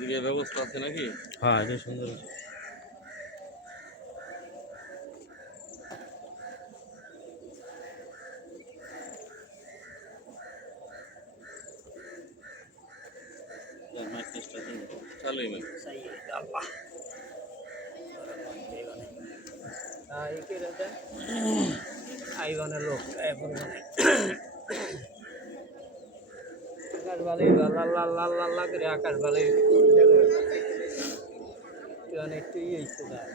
দিকে ব্যবস্থা আছে নাকি? হ্যাঁ, এটা সুন্দর। চালুই না। আইবানের লোক এখন আকাশ বালি লাল লাল লাল লাল লাল করে আকাশ বালি একটু ইয়েছে যায়।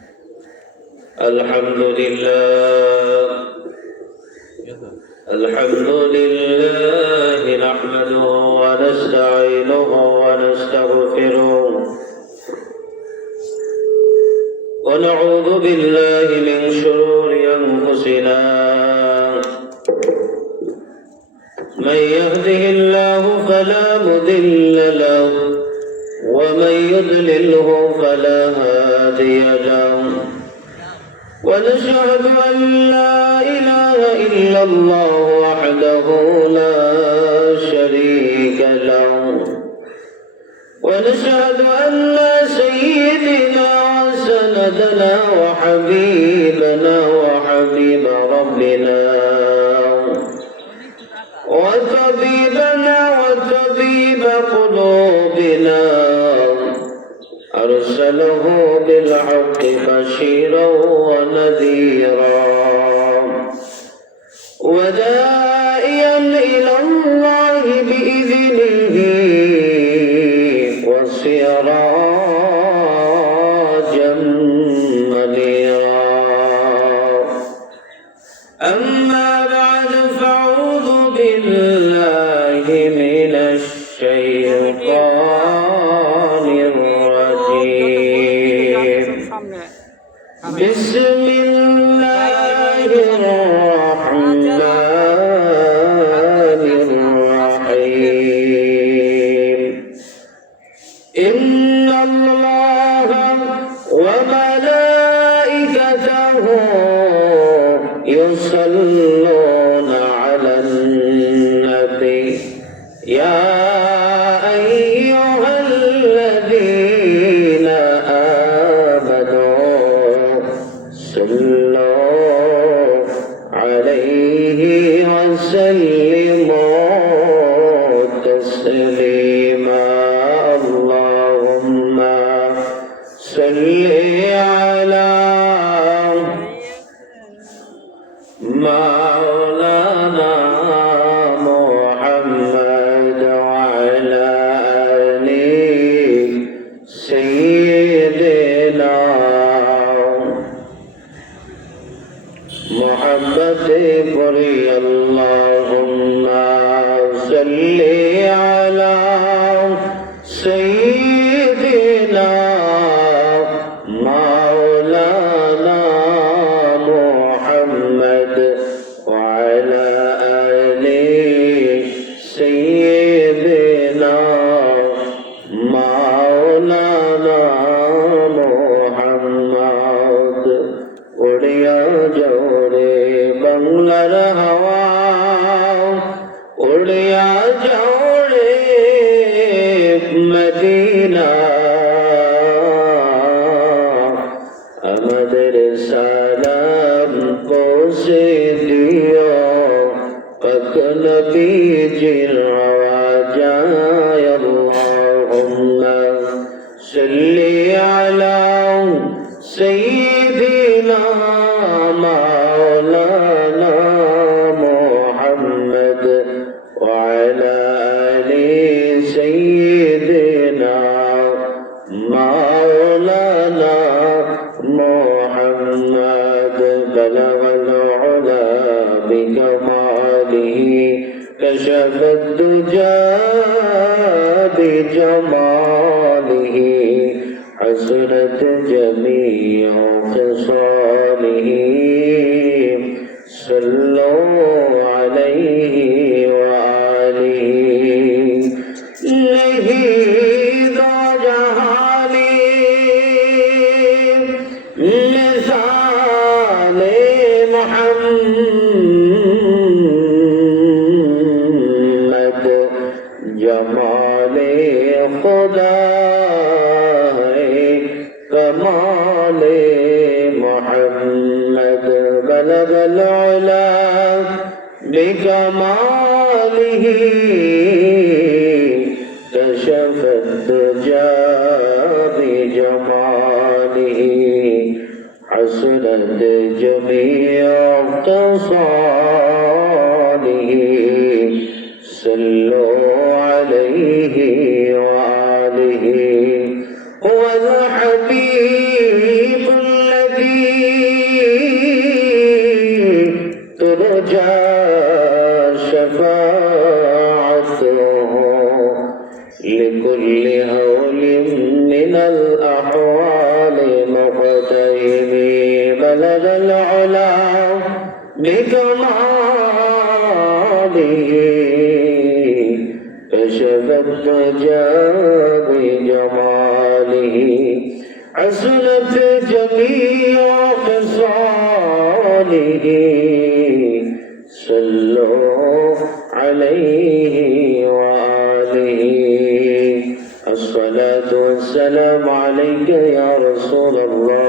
আলহামদুলিল্লাহ আলহামদুলিল্লাহ নাহমাদুহু ওয়া নাস্তাঈনুহু ওয়া নাস্তাগফিরুহু ওয়া নাউযু বিল্লাহি মিন শুরুরি আনফুসিনা من يهده الله فلا مضل له ومن يضلله فلا هادي له ونشهد أن لا إله إلا الله وحده لا شريك له ونشهد أن سيدنا وسندنا وحبيبنا وحبيب ربنا وطبيبنا وطبيب قلوبنا أرسله بالحق بشيرا ونذيرا وداعيا إلى الله بإذنه وسراجا منيرا أما بعد فأعوذ بالله من الشيطان الرجيم بسم الله الرحمن الرحيم إن الله وملائكته يصلون على النبي يا أيها الذين آمنوا صلوا عليه وسلموا تسليما اللهم صل على مولانا محمد وعلى آل سيدنا محمد قري اللهم صل على سيدنا مولانا محمد وعلى آل سيدنا مولانا محمد উড়িয়া জোরে বাংলার হাওয়া উড়িয়া জোরে মদিনা আমাদের সালাম পৌঁছে দিও পাক নবীজির আওয়াজায় আল্লাহুম্মা সাল্লি আলা সাইয়্যিদিনা মাওলানা মুহাম্মদ ওয়া আলা আলি সাইয়্যিদিনা مولانا محمد بلغ العلا بكماله كشف الدجى بجماله حسنت جميع خصاله صلوا عليه وآله محمد जमाल खुदा है कमाल मोहम्मद बलगल उला बिकमालिही कशफत दुजा बिजमालिही हसनत जमीअ क़सालिही सल्लु अलैहि व आलिहि वल हबीबुल्लज़ी तुरजा शफ़ाअतुहु लिकुल्लि हौलिन मिनल अहवालि मुक़तहिमी बलगल उला बिकमालिही कशफत दुजा बिजमालिही हसनत जमीअ ख़िसालिही सल्लु अलैहि व आलिहि अस्सलातु वस्सलामु अलैका या रसूलल्लाह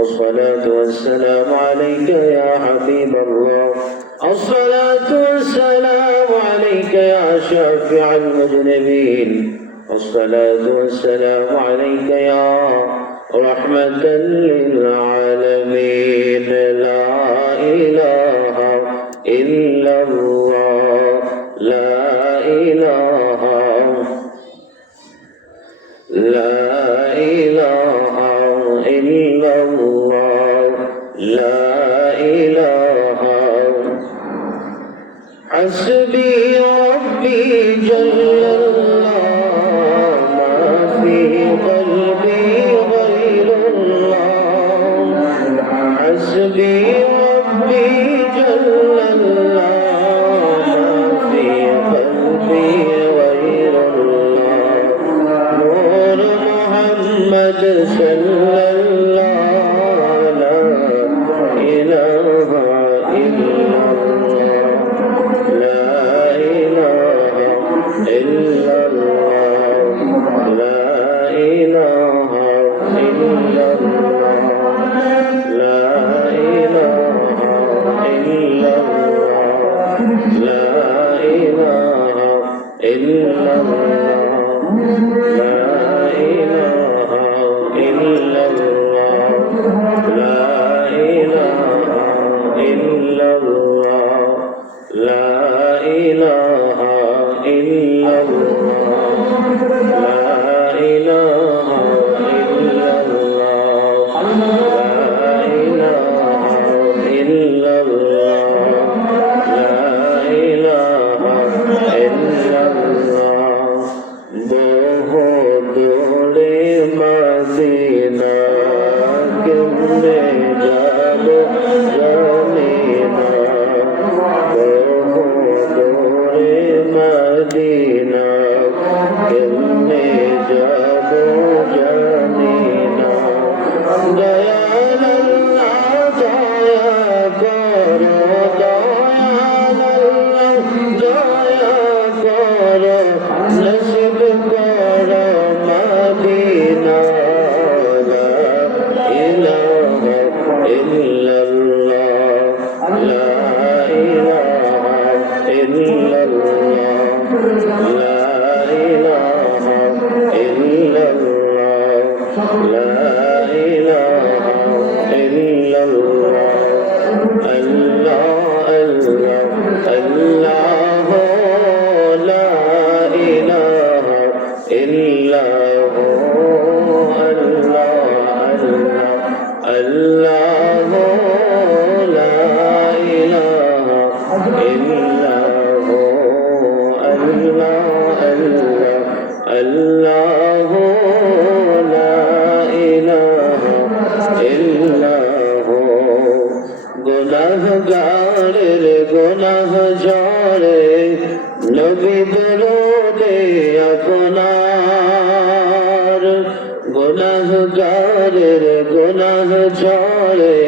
अस्सलातु वस्सलामु अलैका या हबीबल्लाह अस्सलातु वस्सलामु अलैका या शाफिअल मुज़निबीन अस्सलातु वस्सलामु अलैका या रहमतल लिल आलमीन ला इलाहा इल्लल्लाह ला इलाहा इल्लल्लाह ला इलाहा हस्बी रब्बी जल्लल्लाह मा फी क़ल्बी गैरुल्लाह हस्बी रब्बी जल्लल्लाह मा फी क़ल्बी गैरुल्लाह नूर मुहम्मद सल्लल्लाहु ला इलाहा इल्लल्लाह ला इलाहा इल्लल्लाह ला इलाहा इल्लल्लाह ला इलाहा इल्लल्लाह ला इलाहा इल्लल्लाह ला इलाहा इल्लल्लाह ला इलाहा इल्लल्लाह ला इलाहा इल्लल्लाह ला इलाहा इल्लल्लाह ला इलाहा इल्लल्लाह ला इलाहा इल्लल्लाह বহু দূরে মদিনা কেমনে যাব জানি না বহু দূরে মদিনা কেমনে যাব জানি না দয়াল আল্লাহ দয়া করো দয়াল আল্লাহ দয়া করো নসিব করো মদিনা লা ইলাহা ইল্লাল্লাহ লা ইলাহা ইল্লাল্লাহ লা ইলাহা ইল্লাল্লাহ লা ইলাহা ইল্লাল্লাহ আল্লাহ আল্লাহ আল্লাহ লা ইলাহা ইল্লাল্লাহ আল্লাহ আল্লাহ লা ইলাহা ইল্লাল্লাহ আল্লাহ আল্লাহ লা ইলাহা ইল্লাল্লাহ গুনাহগারের গুনাহ ঝরে নবী দরুদে আপনার গুনাহগারের গুনাহ ঝরে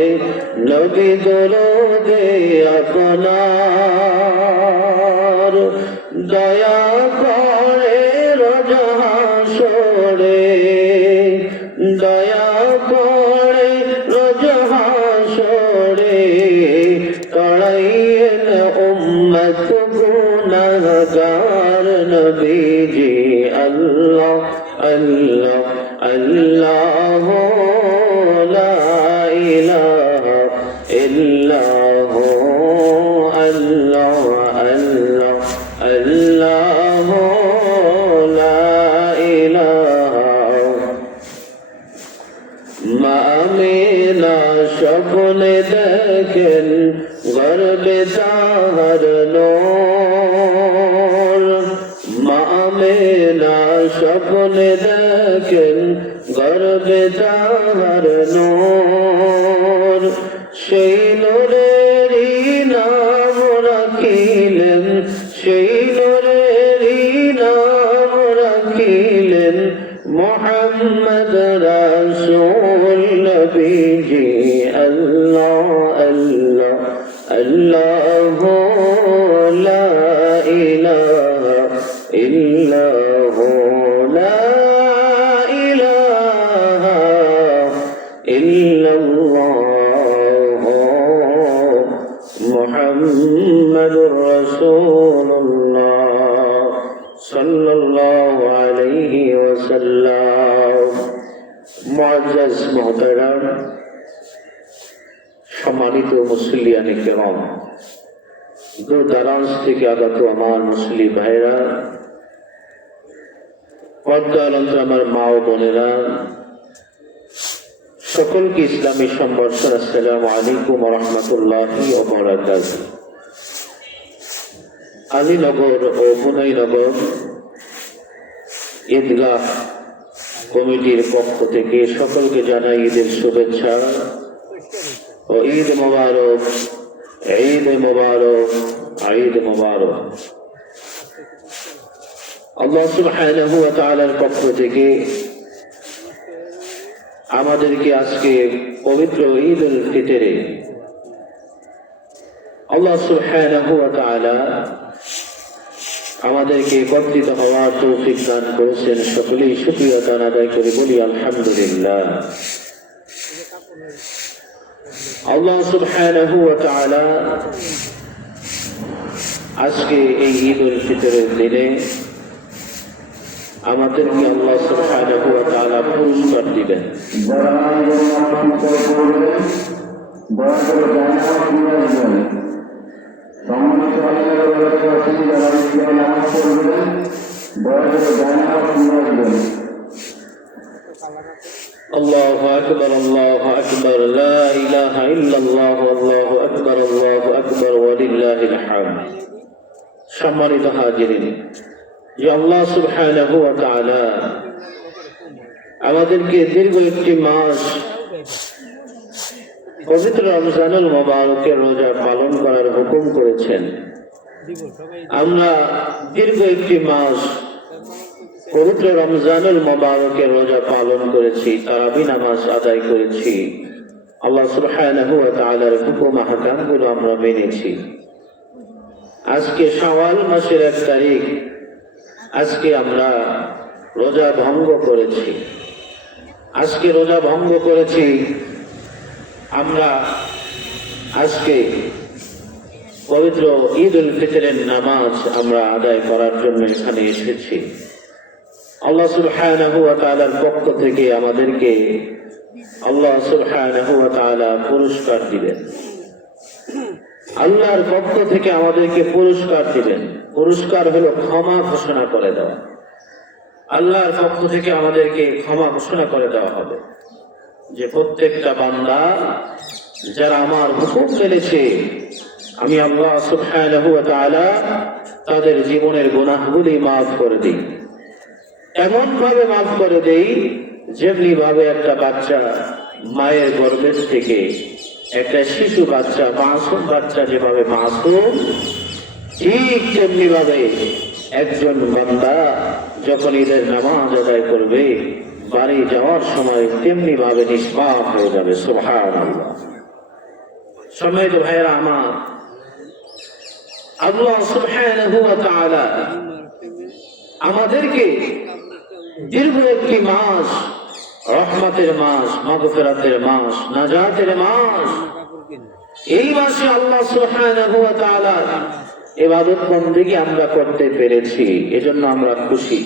নবী দরুদে আপনার দয়া করে الله الله لا إله إلا هو الله الله الله لا إله মা আমিনা স্বপ্নে দেখেন গর্বে তাহার নূর মা আমিনা স্বপ্নে দেখেন গর্বে তাহার নূর সেই নূরেরই নাম রাখিলেন সেই নূরেরই নাম রাখিলেন محمد رسول نبی اللہ اللہ اللہ لا الہ الا هو لا الہ الا اللہ محمد رسول اللہ صلی اللہ علیہ وسلم মুআজ্জাজ মুহতারাম সম্মানিত মুসলিয়ানে কেরাম দূর দারাজ থেকে আগত আমার মুসলিম ভাইরা পর্দার অন্তর আমার মা ও বোনেরা সকলকে ইসলামী সম্বর্ধনা আসসালামু আলাইকুম ওয়া রাহমাতুল্লাহি ওয়া বারাকাতুহু আলীনগর ও হুনাইনগর ঈদগাহ কমিটির পক্ষ থেকে সকলকে জানাই ঈদের শুভেচ্ছা ও ঈদ মোবারক ঈদ মোবারক ঈদ মোবারক আল্লাহ সুবহানাহু ওয়া তাআলার পক্ষ থেকে আমাদেরকে আজকে পবিত্র ঈদুল ফিতরে আল্লাহ সুবহানাহু ওয়া তাআলা আমাদেরকে একত্রিত হওয়ার তৌফিক দান করেছেন সকলেই শুকরিয়া আদায় করে বলি আলহামদুলিল্লাহ আল্লাহ সুবহানাহু ওয়া তাআলা আজকে এই ঈদুল ফিতরের দিনে আমাদেরকে আল্লাহ সুবহানাহু ওয়া তাআলা পুরস্কার দিবেন الله أكبر الله أكبر لا إله إلا الله والله أكبر الله أكبر ولله الحمد সম্মানিত হাজিরিন যে আল্লাহ সুবহানাহু ওয়া তাআলা আমাদেরকে দীর্ঘ একটি মাস পবিত্র রমজানুল মুবারকের রোজা পালন করার হুকুম করেছেন আমরা দীর্ঘ একটি মাস পবিত্র রমজানুল মুবারকের রোজা পালন করেছি তারাবি নামাজ আদায় করেছি আল্লাহ সুবহানাহু ওয়া তাআলার হুকুম আহকামগুলো আমরা মেনেছি আজকে শাওয়াল মাসের 1 তারিখ আজকে আমরা রোজা ভঙ্গ করেছি আজকে রোজা ভঙ্গ করেছি আমরা আজকে পবিত্র ঈদুল ফিতরের নামাজ আমরা আদায় করার জন্য এখানে এসেছি আল্লাহ সুবহানাহু ওয়া তাআলার পক্ষ থেকে আমাদেরকে আল্লাহ সুবহানাহু ওয়া তাআলা পুরস্কার দিবেন আল্লাহর পক্ষ থেকে আমাদেরকে পুরস্কার দিবেন পুরস্কার হলো ক্ষমা ঘোষণা করে দেওয়া আল্লাহর পক্ষ থেকে আমাদেরকে ক্ষমা ঘোষণা করে দেওয়া হবে যে প্রত্যেকটা বান্দা যারা আমার হুকুম মেনেছে আমি আল্লাহ সুবহানাহু ওয়া তাআলা তাদের জীবনের গুনাহগুলি মাফ করে দিই এমন ভাবে মাফ করে দেই যেমনি ভাবে একটা বাচ্চা মায়ের গর্ভের থেকে একটা শিশু বাচ্চা মাসুম বাচ্চা যেভাবে মাসুম ঠিক তেমনি ভাবে একজন বান্দা যখন ঈদের নামাজ আদায় করবে বাড়ি যাওয়ার সময় তেমনি ভাবে নিষ্পাপ হয়ে যাবে সুবহানাল্লাহ সম্মানিত ভাইয়েরা আমার আল্লাহ সুবহানাহু ওয়া তাআলা আমাদেরকে দীর্ঘ একটি মাস রহমতের মাস মাগফিরাতের মাস নাজাতের মাস এই মাসে আল্লাহ সুবহানাহু ওয়া তাআলা ইবাদত বন্দেগী আমরা করতে পেরেছি এজন্য আমরা খুশি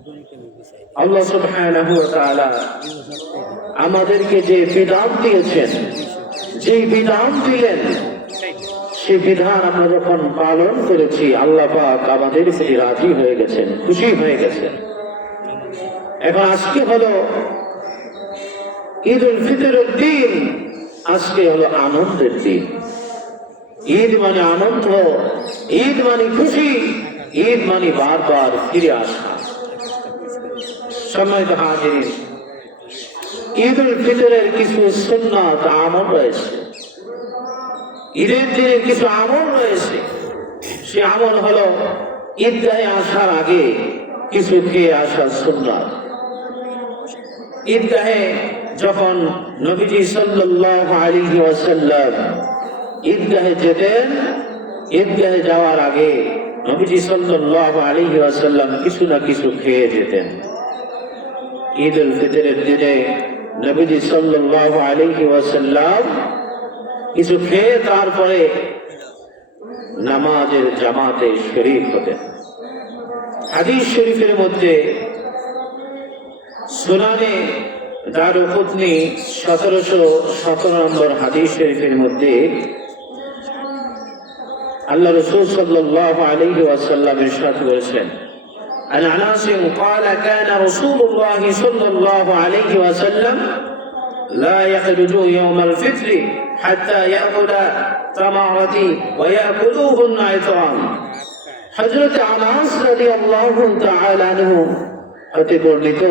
আল্লাহ সুবহানাহু ওয়া তাআলা আমাদেরকে যে বিধান দিয়েছেন, যে বিধান দিলেন, সেই বিধান আমরা যখন পালন করেছি আল্লাহ পাক আমাদের প্রতি রাজি হয়ে গেছেন, খুশি হয়ে গেছেন। এখন আজকে হলো ঈদ উল ফিতরের দিন, আজকে হলো আনন্দের দিন। ঈদ মানে আনন্দ, ঈদ মানে খুশি, ঈদ মানে বারবার ফিরে আসা। সম্মানিত হাজিরিন, ঈদ উল ফিতরের কিছু সুন্নাত আমল রয়েছে, ঈদের দিনে কিছু আমল রয়েছে। সে আমল হলো ঈদগাহে আসার আগে কিছু খেয়ে আসার সুন্নাত। ঈদগাহে যখন নবীজি সাল্লাল্লাহু আলাইহি ওয়াসাল্লাম ঈদগাহে যেতেন, ঈদগাহে যাওয়ার আগে নবীজি সাল্লাল্লাহু আলাইহি ওয়াসাল্লাম কিছু না কিছু খেয়ে যেতেন। ঈদ উল ফিতরের দিনে নবীজি সাল্লাল্লাহু আলাইহি ওয়াসাল্লাম কিছু খেয়ে তারপরে নামাজের জামাতে শরীক হতেন। হাদিস শরীফের মধ্যে সুনানে দারুকুতনি 1717 নম্বর হাদিস শরীফের মধ্যে আল্লাহ রাসূল সাল্লাল্লাহু আলাইহি ওয়াসাল্লাম ইরশাদ করেছেন, عن أنس قال كان رسول الله صلى الله عليه وسلم لا يخرج يوم الفطر حتى يأكل تمرتي ويأكلوهن عطران। হযরত আনাস রাদিয়াল্লাহু তাআলা আনহু হতে বর্ণিত,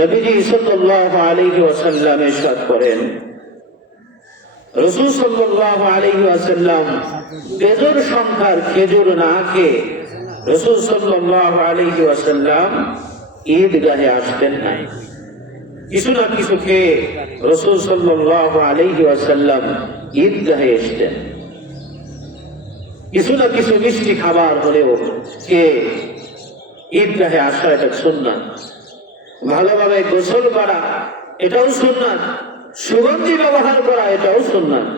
নবীজি সাল্লাল্লাহু আলাইহি ওয়াসাল্লাম ইরশাদ করেন, রাসূল সাল্লাল্লাহু আলাইহি ওয়াসাল্লাম বেজোর সংখ্যার খেজুর না খেয়ে রাসূল সাল্লাল্লাহু আলাইহি ওয়াসাল্লাম ঈদগাহে আসতেন না। কিছু না কিছু খেয়ে রাসূল সাল্লাল্লাহু আলাইহি ওয়াসাল্লাম ঈদগাহে আসতেন। কিছু না কিছু মিষ্টি খাবার হলেও খেয়ে ঈদগাহে আসা এটা সুন্নাত। ভালোভাবে গোসল করা এটাও সুন্নাত, সুগন্ধি ব্যবহার করা এটাও সুন্নাত।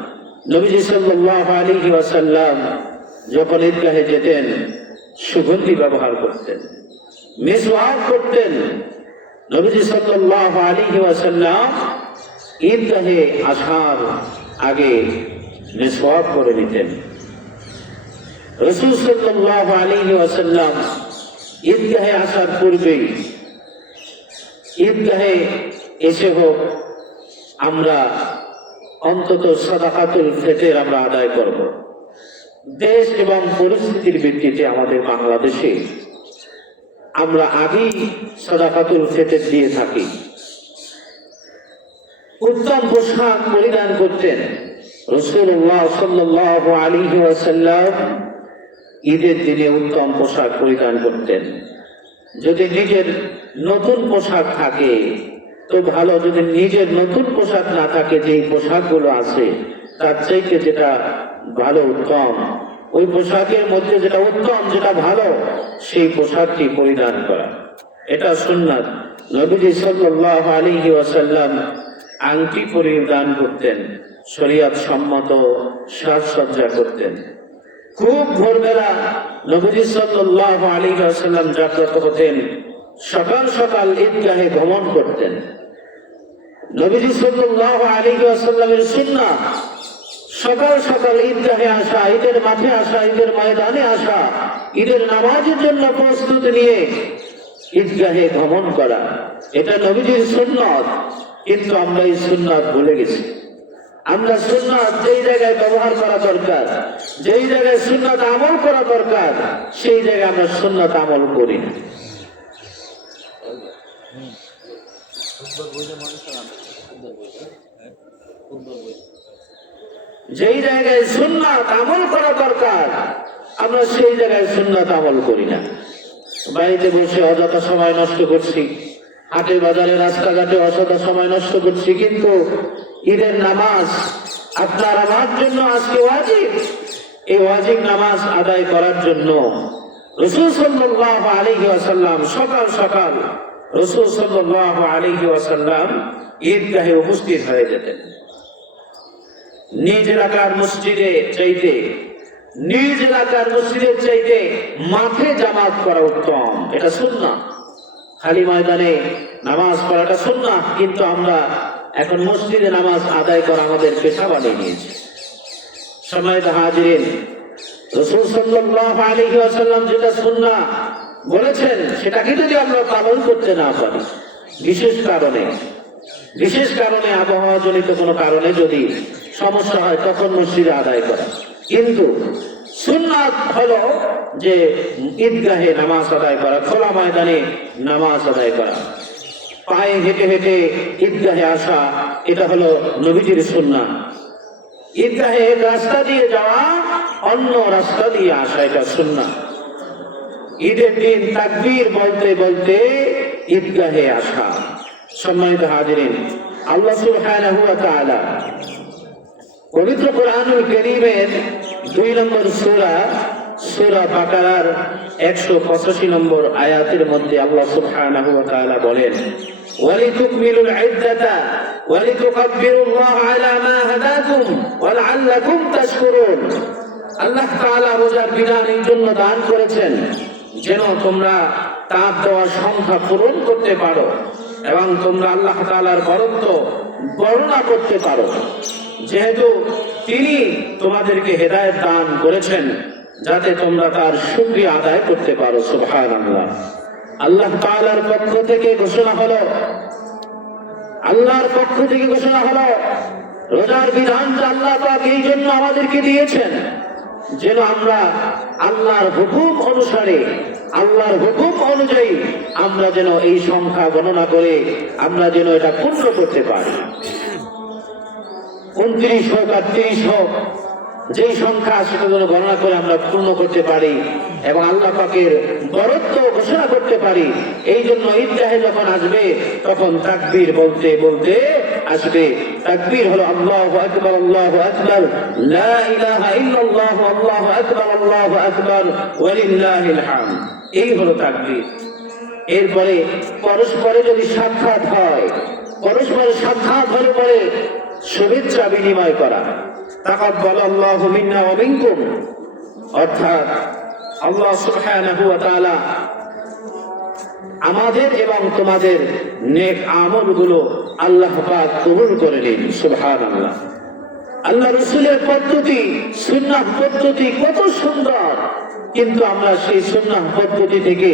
নবীজি সাল্লাল্লাহু আলাইহি ওয়াসাল্লাম যখন ঈদগাহে যেতেন সুগন্ধি ব্যবহার করতেন, মিসওয়াক করতেন। নবীজি সাল্লাল্লাহু আলাইহি ওয়াসাল্লাম ঈদগাহে আসার আগে মিসওয়াক করে নিতেন। রাসূল সাল্লাল্লাহু আলাইহি ওয়াসাল্লাম ঈদগাহে আসার পূর্বেই ঈদগাহে এসে হোক আমরা অন্তত সাদাকাতুল ফিতর আমরা আদায় করব। দেশ এবং পরিস্থিতির ভিত্তিতে আমাদের বাংলাদেশে আমরা আগেই সাদাকাতুল ফিতর দিয়ে থাকি। উত্তম পোশাক পরিধান করতেন রাসূলুল্লাহ সাল্লাল্লাহু আলাইহি ওয়াসাল্লাম। ঈদের দিনে উত্তম পোশাক পরিধান করতেন। যদি নিজের নতুন পোশাক থাকে তো ভালো, যদি নিজের নতুন পোশাক না থাকে, যেই পোশাকগুলো আছে তার চাইতে যেটা ভালো উত্তম, ওই পোশাকের মধ্যে যেটা উত্তম যেটা ভালো সেই পোশাকটি পরিধান করা, এটা সুন্নাত। নবীজি সাল্লাল্লাহু আলাইহি ওয়াসাল্লাম আংটি পরিধান করতেন, শরীয়ত সম্মত সাজসজ্জা করতেন। খুব ভোরবেলা নবীজি সাল্লাল্লাহু আলাইহি ওয়াসাল্লাম জাগ্রত হতেন, সকাল সকাল ঈদগাহে ভ্রমণ করতেন। নবীজি সাল্লাল্লাহু আলাইহি ওয়াসাল্লামের সুন্নাত সকাল সকাল ঈদগাহে আসা, ঈদের মাঠে আসা, ঈদের ময়দানে আসা, ঈদের নামাজের জন্য প্রস্তুতি নিয়ে ঈদগাহে ভ্রমণ করা, এটা নবীজির সুন্নাত। কিন্তু আমরা এই সুন্নাত ভুলে গেছি। আমরা সুন্নাত যেই জায়গায় ব্যবহার করা দরকার, যেই জায়গায় সুন্নাত আমল করা দরকার, সেই জায়গায় আমরা সুন্নাত আমল করি না। যেই জায়গায় সুন্নাত আমল করা দরকার আমরা সেই জায়গায় সুন্নাত আমল করি না। বাড়িতে বসে অযথা সময় নষ্ট করছি, হাটে বাজারে রাস্তাঘাটে অযথা সময় নষ্ট করছি, কিন্তু ঈদের নামাজ আপনার আমার জন্য আজকে ওয়াজিব। এই ওয়াজিব নামাজ আদায় করার জন্য রাসূল সাল্লাল্লাহু আলাইহি ওয়াসাল্লাম সকাল সকাল রাসূল সাল্লাল্লাহু আলাইহি ওয়াসাল্লাম ঈদগাহে উপস্থিত হয়ে যেতেন। নিজ এলাকার মসজিদের চাইতে মাঠে জামাত করা উত্তম, এটা সুন্নাত। খালি ময়দানে নামাজ পড়াটা সুন্নাহ, কিন্তু আমরা এখন মসজিদে নামাজ আদায় করা আমাদের পেশা বানিয়ে নিয়েছি। সম্মানিত হাজিরিন, রাসূল সাল্লাল্লাহু আলাইহি ওয়াসাল্লাম যেটা সুন্নাহ বলেছেন সেটাকে যদি আমরা পালন করতে না পারি, বিশেষ কারণে আবহাওয়াজনিত কোনো কারণে যদি সমস্যা হয় তখন মসজিদে আদায় করা। কিন্তু সুন্নাত হলো যে ঈদগাহে নামাজ আদায় করা, খোলা ময়দানে নামাজ আদায় করা, পায়ে হেঁটে হেঁটে ঈদগাহে আসা, এটা হলো নবীজির সুন্নাহ। ঈদগাহে রাস্তা দিয়ে যাওয়া, অন্য রাস্তা দিয়ে আসা, এটা সুন্নাহ। ঈদের দিন তাকবীর বলতে বলতে ঈদগাহে আসা। সম্মানিত হাজিরিন, আল্লাহ সুবহানাহু ওয়া তাআলা পবিত্র কোরআনুল কারীমের 2 নম্বর সূরা বাকারার 185 নম্বর আয়াতের মধ্যে আল্লাহ সুবহানাহু ওয়া তাআলা বলেন, ওয়ালিতুকমিলুল ইদ্দাতা ওয়ালিতুকাব্বিরুল্লাহ আলা মা হাদাকুম ওয়া লাআল্লাকুম তাশকুরুন। আল্লাহ তাআলা রোজার বিধান এই জন্য দান করেছেন যেন তোমরা তার দেওয়া সংখ্যা পূরণ করতে পারো এবং তোমরা আল্লাহ তাআলার বরত্ব বর্ণনা করতে পারো, যেহেতু তিনি তোমাদেরকে হেদায়েত দান করেছেন যাতে তোমরা তার শুকরিয়া আদায় করতে পারো। সুবহানাল্লাহ। আল্লাহ তাআলার পক্ষ থেকে ঘোষণা হলো, রোজার বিধানটা আল্লাহ পাক এই জন্য আমাদেরকে দিয়েছেন যেন আমরা আল্লাহর হুকুম অনুসারে, আল্লাহর হুকুম অনুযায়ী আমরা যেন এই সংখ্যা গণনা করে আমরা যেন এটা পূর্ণ করতে পারি। 29 হোক আর 30 হোক, যেই সংখ্যা সেটা যেন গণনা করে আমরা পূর্ণ করতে পারি এবং আল্লাহ পাকের বরত্ব ঘোষণা করতে পারি। এই জন্য ঈদগাহে যখন আসবে তখন তাকবীর বলতে বলতে আসবে। তাকবীর হলো আল্লাহু আকবার, আল্লাহু আকবার, লা ইলাহা ইল্লাল্লাহু, আল্লাহু আকবার, আল্লাহু আকবার, ওয়ালিল্লাহিল হামদ। এই হলো তাকবীর। এরপরে পরস্পরে যদি সাক্ষাৎ হয়, হলে পরে শুভেচ্ছা বিনিময় করা, তাকাব্বালাল্লাহু মিন্না ওয়া মিনকুম, অর্থাৎ আল্লাহ সুবহানাহু ওয়া তাআলা আমাদের এবং তোমাদের নেক আমলগুলো আল্লাহ পাক কবুল করে নিন। সুবহানাল্লাহ। আল্লাহ রাসূলের পদ্ধতি, সুন্নাহ পদ্ধতি কত সুন্দর, কিন্তু আমরা সেই সুন্নাহ পদ্ধতি থেকে,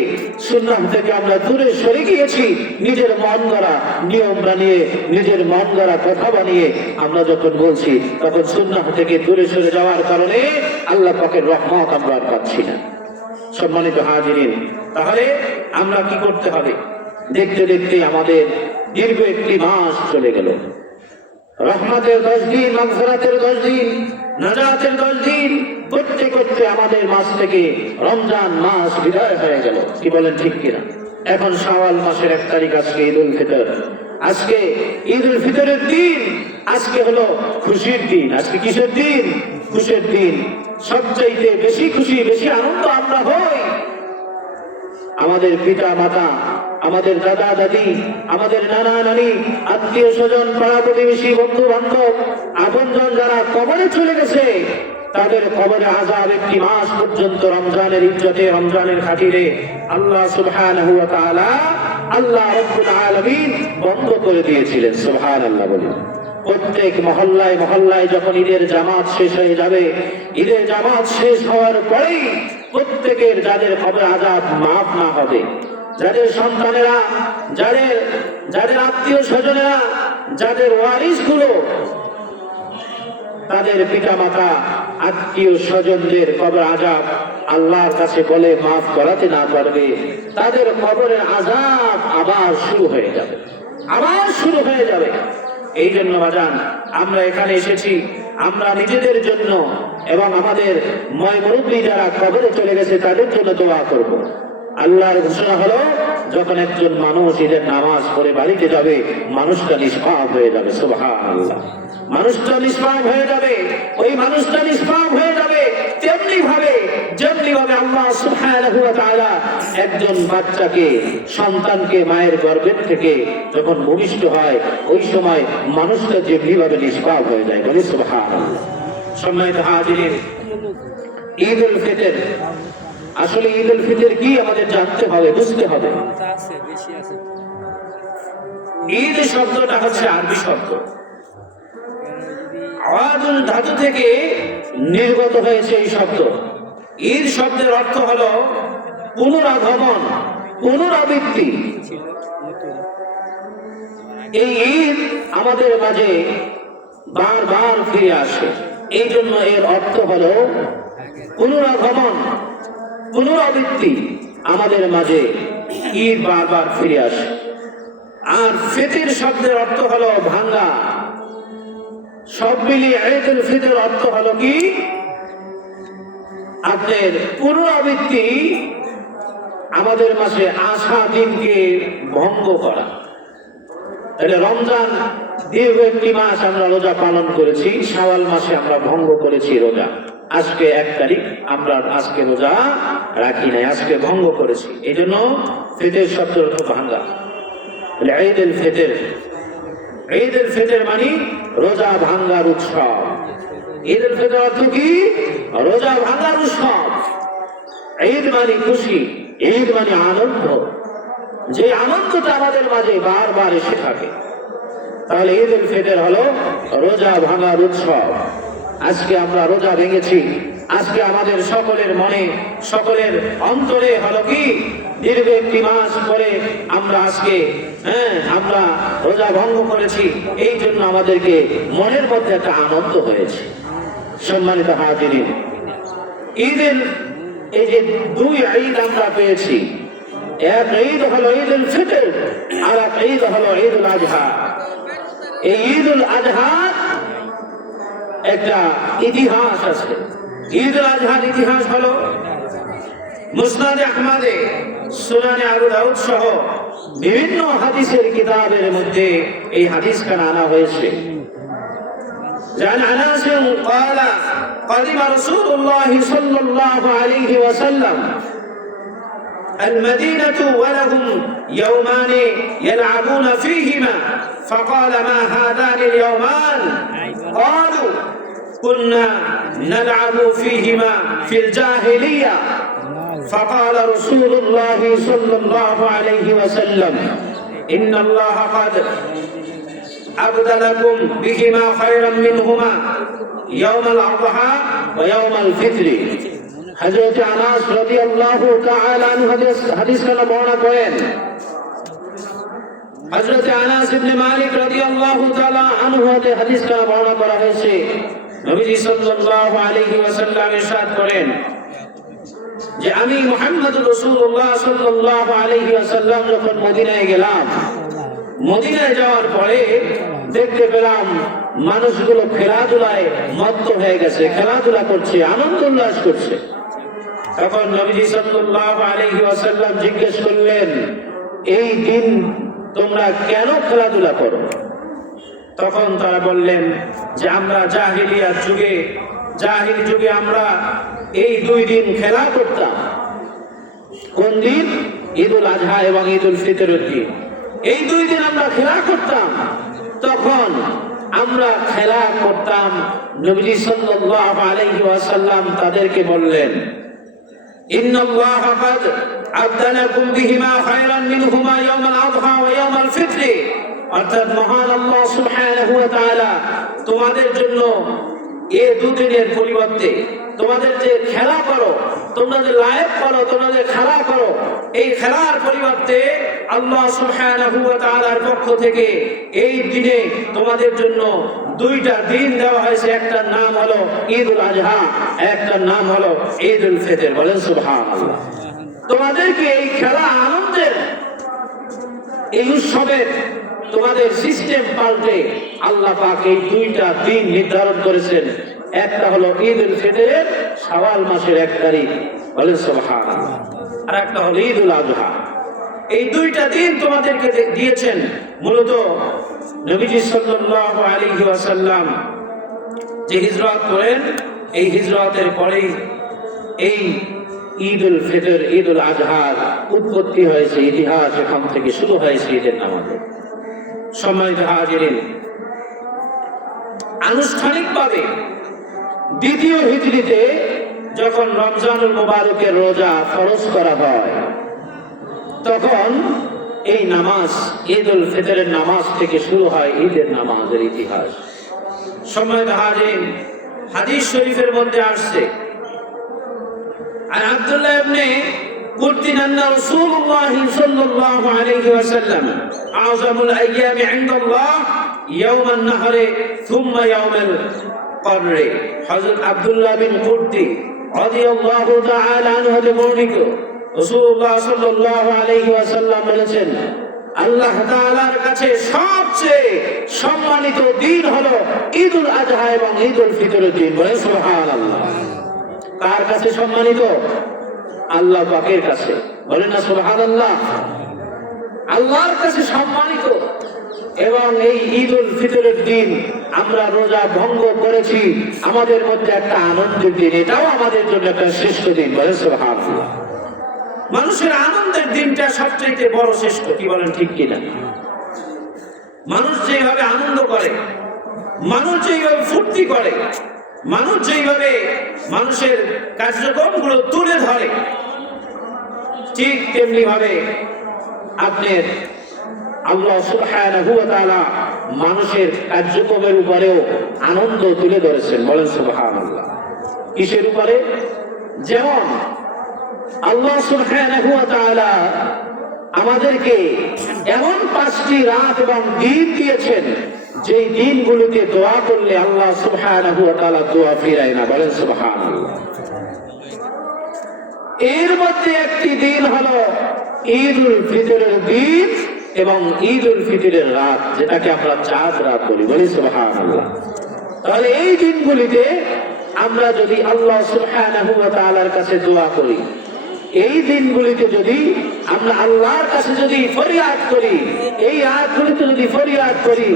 আমরা দূরে সরে গিয়েছি। নিজের মন গড়া নিয়ম বানিয়ে, নিজের মন গড়া কথা বানিয়ে আমরা যখন বলছি তখন সুন্নাহ থেকে দূরে সরে যাওয়ার কারণে আল্লাহ পাকের রহমত আমরা আর পাচ্ছি না। সম্মানিত হাজিরিন, তাহলে আমরা কি করতে হবে? দেখতে দেখতে আমাদের দীর্ঘ একটি মাস চলে গেল। রহমতের 10 দিন, মাগফিরাতের 10 দিন, নাজাতের 10 দিন করতে করতে আমাদের মাস থেকে রমজান মাস বিদায় হয়ে গেল। কি বলেন, ঠিক কিনা? এখন শাওয়াল মাসের 1 তারিখ, আজকে ঈদুল ফিতর। আজকে ঈদুল ফিতরের দিন, আজকে হলো খুশির দিন। আজকে কিসের দিন? খুশির দিন। সবচাইতে বেশি খুশি, বেশি আনন্দ আমরা হই আমাদের পিতা মাতা, আমাদের দাদা দাদি, আমাদের নানা নানি, আত্মীয় স্বজন, পাড়া প্রতিবেশী, বন্ধু বান্ধব, আপনজন যারা কবরে চলে গেছে, তাদের কবরে আযাব 1 মাস পর্যন্ত রমজানের ইজ্জতে, রমজানের খাতিরে আল্লাহ সুবহানাহু ওয়া তাআলা, আল্লাহ রাব্বুল আলামিন বন্ধ করে দিয়েছিলেন। সুবহানাল্লাহ বলি। প্রত্যেক মহল্লায় যখন ঈদের জামাত শেষ হয়ে যাবে, ঈদের জামাত শেষ হওয়ার পরেই প্রত্যেকের যাদের কবরে আযাব মাফ না হবে, যাদের সন্তানেরা, যাদের আত্মীয় স্বজনেরা, যাদের ওয়ারিস গুলো, তাদের পিতা মাতা, আত্মীয় স্বজনদের কবর আযাব আল্লাহর কাছে বলে মাফ করাতে না পারবে, তাদের কবরের আযাব আবার শুরু হয়ে যাবে। এই জন্য বাজান, আমরা এখানে এসেছি, আমরা নিজেদের জন্য এবং আমাদের মুরব্বী যারা কবরে চলে গেছে তাদের জন্য দোয়া করব। আল্লাহর ঘোষণা হলো, যখন একজন মানুষ ঈদের নামাজ পড়ে বাড়িতে যাবে, মানুষটা নিষ্পাপ হয়ে যাবে। সুবহানাল্লাহ। মানুষটা নিষ্পাপ হয়ে যাবে। ওই মানুষটা নিষ্পাপ হয়ে যাবে যেমনি ভাবে আল্লাহ সুবহানাহু ওয়া তাআলা একজন বাচ্চাকে, সন্তানকে মায়ের গর্ভের থেকে যখন ভূমিষ্ঠ হয়, ওই সময় মানুষটা যেমনি ভাবে নিষ্পাপ হয়ে যায়। বলি সুবহানাল্লাহ। সম্মানিত হাজিরিন, ঈদুল ফিতর আসলে ঈদ উল ফিতর কি আমাদের জানতে হবে, বুঝতে হবে। তা আছে, বেশি আছে। ঈদ শব্দটা হচ্ছে আরবি শব্দ, যদি আওয়াজুল ধাতু থেকে নির্গত হয়েছে এই শব্দ। ঈদ শব্দের অর্থ হলো পুনরাগমন, পুনরাবৃত্তি। ছিল নতুন, এই ঈদ আমাদের মাঝে বারবার ফিরে আসে, এই জন্য এর অর্থ হলো পুনরাগমন, পুনরাবৃত্তি। আমাদের মাঝে ঈদ বারবার ফিরে আসে। আর ফিতর শব্দের অর্থ হলো ভাঙ্গা। সব মিলিয়ে ঈদুল ফিতর অর্থ হলো কি আপনার পুনরাবৃত্তি, আমাদের মাঝে আসা দিনকে ভঙ্গ করা। তাহলে রমজান দীর্ঘ একটি মাস আমরা রোজা পালন করেছি, শাওয়াল মাসে আমরা ভঙ্গ করেছি রোজা। আজকে 1 তারিখ, আমরা আজকে রোজা রাখি নাই, আজকে ভঙ্গ করেছি। এই জন্য ফিতর শব্দের অর্থ ভাঙ্গা। ঈদ উল ফিতর, ঈদ উল ফিতর মানে রোজা ভাঙ্গার উৎসব। ঈদ উল ফিতর অর্থ কি? রোজা ভাঙ্গার উৎসব। ঈদ মানে খুশি, ঈদ মানে আনন্দ, যে আনন্দটা আমাদের মাঝে বারবার এসে থাকে। তাহলে ঈদ উল ফিতর হলো রোজা ভাঙার উৎসব। আজকে আমরা রোজা ভেঙেছি, আজকে আমাদের সকলের মনে, সকলের অন্তরে হলো কি দীর্ঘ একটি মাস পরে আমরা আজকে আমরা রোজা ভঙ্গ করেছি। এই জন্য আমাদেরকে মনের মধ্যে একটা আনন্দ হয়েছে। সম্মানিত হাজিরিন, ঈদের এই যে 2 ঈদ আমরা পেয়েছি, এক ঈদ হলো ঈদ উল ফিতর, আর এক ঈদ হলো ঈদ উল আজহা। এই ঈদ উল আজহার একটা ইতিহাস আছে। ঈদ উল আজহার ইতিহাস হলো মুসনাদ আহমদে, সুনানে আবু দাউদ সহ বিভিন্ন হাদিসের কিতাবের মধ্যে এই হাদিসখানা আনা হয়েছে। عن أنس قال قدم رسول الله صلى الله عليه وسلم المدينة ولهم يومان يلعبون فيهما فقال ما هذان اليومان قالوا كنا نلعب فيهما في الجاهلية فقال رسول الله صلى الله عليه وسلم إن الله قد أبدلكم بهما خيرا منهما يوم الأضحى ويوم الفطر। হযরত আনাস রাদিয়াল্লাহু তাআলা আনহু হাদিসখানা বর্ণনা করেন। হযরত আনাস ইবনে মালিক রাদিয়াল্লাহু তাআলা আনহু হতে হাদিসখানা বর্ণনা করা হয়েছে। নবীজি সাল্লাল্লাহু আলাইহি ওয়াসাল্লাম ইরশাদ করেন যে আমি মুহাম্মদুর রাসূলুল্লাহ সাল্লাল্লাহু আলাইহি ওয়াসাল্লাম যখন মদিনায় গেলাম, মদিনায় যাওয়ার পরে দেখতে পেলাম মানুষগুলো খেলাধুলায় মত্ত হয়ে গেছে, খেলাধুলা করছে, আনন্দ উল্লাস করছে। তখন নবীজি সাল্লাল্লাহু আলাইহি ওয়াসাল্লাম জিজ্ঞেস করলেন, এই দিন তোমরা কেন খেলাধুলা করো? তখন তারা বললেন যে আমরা জাহিলিয়াত যুগে, জাহিল যুগে আমরা এই 2 দিন খেলা করতাম। কোন দিন? ঈদ উল আজহা এবং ঈদ উল ফিতরের দিন। এই 2 দিন আমরা খেলা করতাম। তখন আমরা খেলা করতাম, নবী সাল্লাল্লাহু আলাইহি ওয়াসাল্লাম তাদেরকে বললেন, ইন্নাল্লাহা ক্বাদ আবদালাকুম বিহিমা খায়রান মিনহুমা ইয়াওমাল আযহা ওয়া ইয়াওমাল ফিতর। অর্থাৎ মহান আল্লাহ সুবহানাহু ওয়া তাআলা তোমাদের জন্য এই 2 দিনের পরিবর্তে তোমাদের যে খেলা করো, তোমরা যে লাইভ করো, তোমরা যে খেলা করো, এই খেলার পরিবর্তে আল্লাহ সুবহানাহু ওয়া তাআলার পক্ষ থেকে এই দিনে তোমাদের জন্য 2টা দিন দেওয়া হয়েছে। একটার নাম হলো ঈদ উল আজহা, একটার নাম হলো ঈদ উল ফিতর। বলেন সুবহানাল্লাহ। তোমাদেরকে এই খেলা আনন্দের, এই উৎসবের তোমাদের সিস্টেম পাল্টে আল্লাহ পাক এই 2টা দিন নির্ধারণ করেছেন। একটা হলো ঈদ উল ফিতর, শাওয়াল মাসের 1 তারিখ। বলেন সুবহানাল্লাহ। আর একটা হলো ঈদ উল আজহা। এই 2টা দিন তোমাদেরকে দিয়েছেন মূলত নবীজি সাল্লাল্লাহু আলাইহি ওয়াসাল্লাম যে হিজরত করেন, এই হিজরতের পরেই এই ঈদ উল ফিতর, ঈদ উল আজহার উৎপত্তি হয়েছে। ইতিহাস এখান থেকে শুরু হয়েছে ঈদের নামাজে। সম্মানিত হাজিরিন, আনুষ্ঠানিকভাবে 2য় হিজরিতে যখন রমজানুল মুবারকের রোজা ফরজ করা হয় তখন এই নামাজ ঈদুল ফিতরের নামাজ থেকে শুরু হয় ঈদের নামাজের ইতিহাস। সম্মানিত হাজিরিন, হাদিস শরীফের মধ্যে আসছে আর আব্দুল্লাহ ইবনে কুরতিন আন্না রাসূলুল্লাহ সাল্লাল্লাহু আলাইহি ওয়াসাল্লাম আযমুল আইয়ামি ইনদাল্লাহ ইয়াওমান নাহরে সুম্মা ইয়াওমাল কদরে। হযরত আব্দুল্লাহ বিন কুরতি রাদিয়াল্লাহু তাআলা আনহু হতে বর্ণিত রাসূলুল্লাহ সাল্লাল্লাহু আলাইহি ওয়াসাল্লাম বলেছেন, আল্লাহ তাআলার কাছে সবচেয়ে সম্মানিত দিন হলো ঈদুল আযহা এবং ঈদুল ফিতরের দিন। বলেন সুবহানাল্লাহ। কার কাছে সম্মানিত? আল্লাহ পাকের কাছে। বলেন না সুবহানাল্লাহ। আল্লাহর কাছে সম্মানিত। এবং এই ঈদুল ফিতরের দিন আমরা রোজা ভঙ্গ করেছি, আমাদের মধ্যে একটা আনন্দের দিন, এটাও আমাদের জন্য একটা শ্রেষ্ঠ দিন। বলেন সুবহানাল্লাহ। মানুষের আনন্দের দিনটা সবচেয়ে বড় শ্রেষ্ঠ, কি বলেন ঠিক কিনা? মানুষ যেভাবে আনন্দ করে, মানুষ যেভাবে ফুর্তি করে, মানুষ যেভাবে মানুষের কার্যক্রমগুলো তুলে ধরে, ঠিক তেমনি ভাবে আপনার আল্লাহ সুবহানাহু ওয়া তাআলা মানুষের কার্যক্রমের উপরেও আনন্দ তুলে ধরেছেন। বলেন সুবহানাল্লাহ। কিসের উপরে? যেমন আল্লাহ সুবহানাহু ওয়া তাআলা আমাদেরকে এমন 5টি রাত এবং দিন দিয়েছেন যেই দিনগুলোতে দোয়া করলে আল্লাহ সুবহানাহু ওয়া তাআলা দোয়া ফিরায় না। বলেন সুবহানাল্লাহ। এর মধ্যে একটি দিন হলো ঈদুল ফিতরের দিন এবং ঈদুল ফিতরের রাত, যেটাকে আমরা চাঁদ রাত বলি। বলি সুবহানাল্লাহ। তাহলে এই দিনগুলিতে আমরা যদি আল্লাহ সুবহানাহু ওয়া তাআলার কাছে দোয়া করি, এই দিনগুলিতে যদি আমরা আল্লাহর কাছে যদি ফরিয়াদ করি, এই রাতগুলিতে যদি ফরিয়াদ করি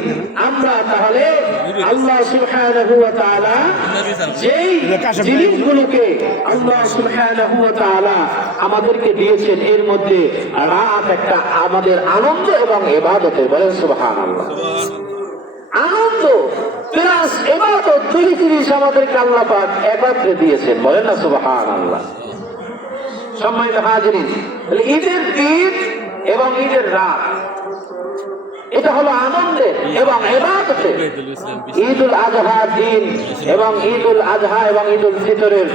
আমরা, তাহলে আল্লাহ সুবহানাহু ওয়া তাআলা যেই জিনিসগুলোকে আল্লাহ সুবহানাহু ওয়া তাআলা আমাদেরকে দিয়েছেন এর মধ্যে রাত একটা আমাদের আনন্দ এবং ইবাদতের। বলেন সুবহানাল্লাহ। আনন্দ প্লাস ইবাদত, দুই জিনিস আমাদেরকে আল্লাহ পাক একত্রে দিয়েছেন। বলেন না সুবহানাল্লাহ। সম্মানিত হাজিরিন, ঈদের দিন এবং ঈদের রাত এটা হলো আনন্দের এবং ইবাদতের। ঈদুল আযহার দিন এবং ঈদুল আযহা এবং ঈদুল ফিতরের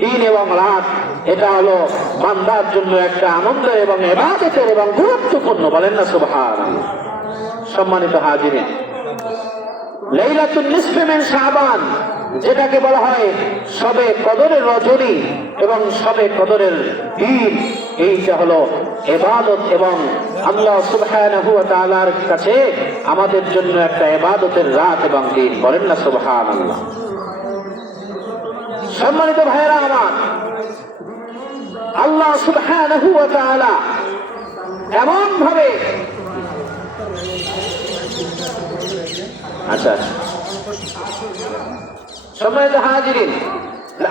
দিন এবং রাত এটা হলো বান্দার জন্য একটা আনন্দ এবং ইবাদতের এবং গুরুত্বপূর্ণ। বলেন না সুবহানাল্লাহ। সম্মানিত হাজিরিন, লাইলাতুন নিসফি মিন শাবান, যেটাকে বলা হয় শবে কদরের রজনী এবং শবে কদরের দিন, এইটা হলো ইবাদত এবং আল্লাহ সুবহানাহু ওয়া তাআলার কাছে আমাদের জন্য একটা ইবাদতের রাত এবং দিন। বলেন না সুবহানাল্লাহ। সম্মানিত ভাইরা আমার, আল্লাহ সুবহানাহু ওয়া তাআলা এমন ভাবে আচ্ছা সম্মানিত হাজিরিন,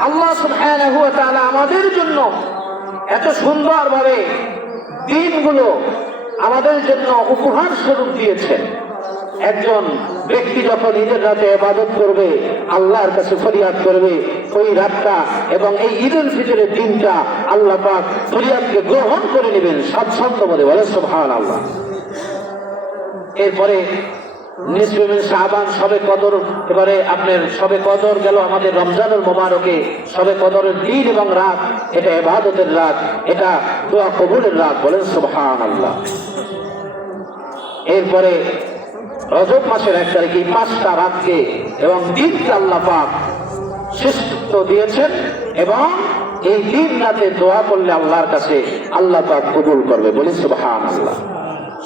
আল্লাহ সুবহানাহু ওয়া তাআলা আমাদের জন্য এত সুন্দরভাবে দিনগুলো আমাদের জন্য উপহার স্বরূপ দিয়েছেন। একজন ব্যক্তি যখন ঈদের রাতে ইবাদত করবে, আল্লাহর কাছে ফরিয়াদ করবে, ওই রাতটা এবং এই ঈদুল ফিতরের দিনটা আল্লাহ পাক ফরিয়াদকে গ্রহণ করে নেবেন স্বাচ্ছন্দ্য বোধে। বলে সুবহানাল্লাহ। এরপরে নিসফে মিন শাবান, শবে কদর, এবারে আপনার শবে কদর গেল আমাদের রমজানুল মুবারকে। শবে কদরের দিন এবং রাত এটা ইবাদতের রাত, এটা দোয়া কবুলের রাত। বলেন সুবহানাল্লাহ। এরপরে রজব মাসের 1 তারিখে 5টা রাতকে এবং দিনকে আল্লাহ পাক শ্রেষ্ঠত্ব দিয়েছেন এবং এই দিন রাতে দোয়া করলে আল্লাহর কাছে আল্লাহ পাক কবুল করবে। বলি সুবহানাল্লাহ।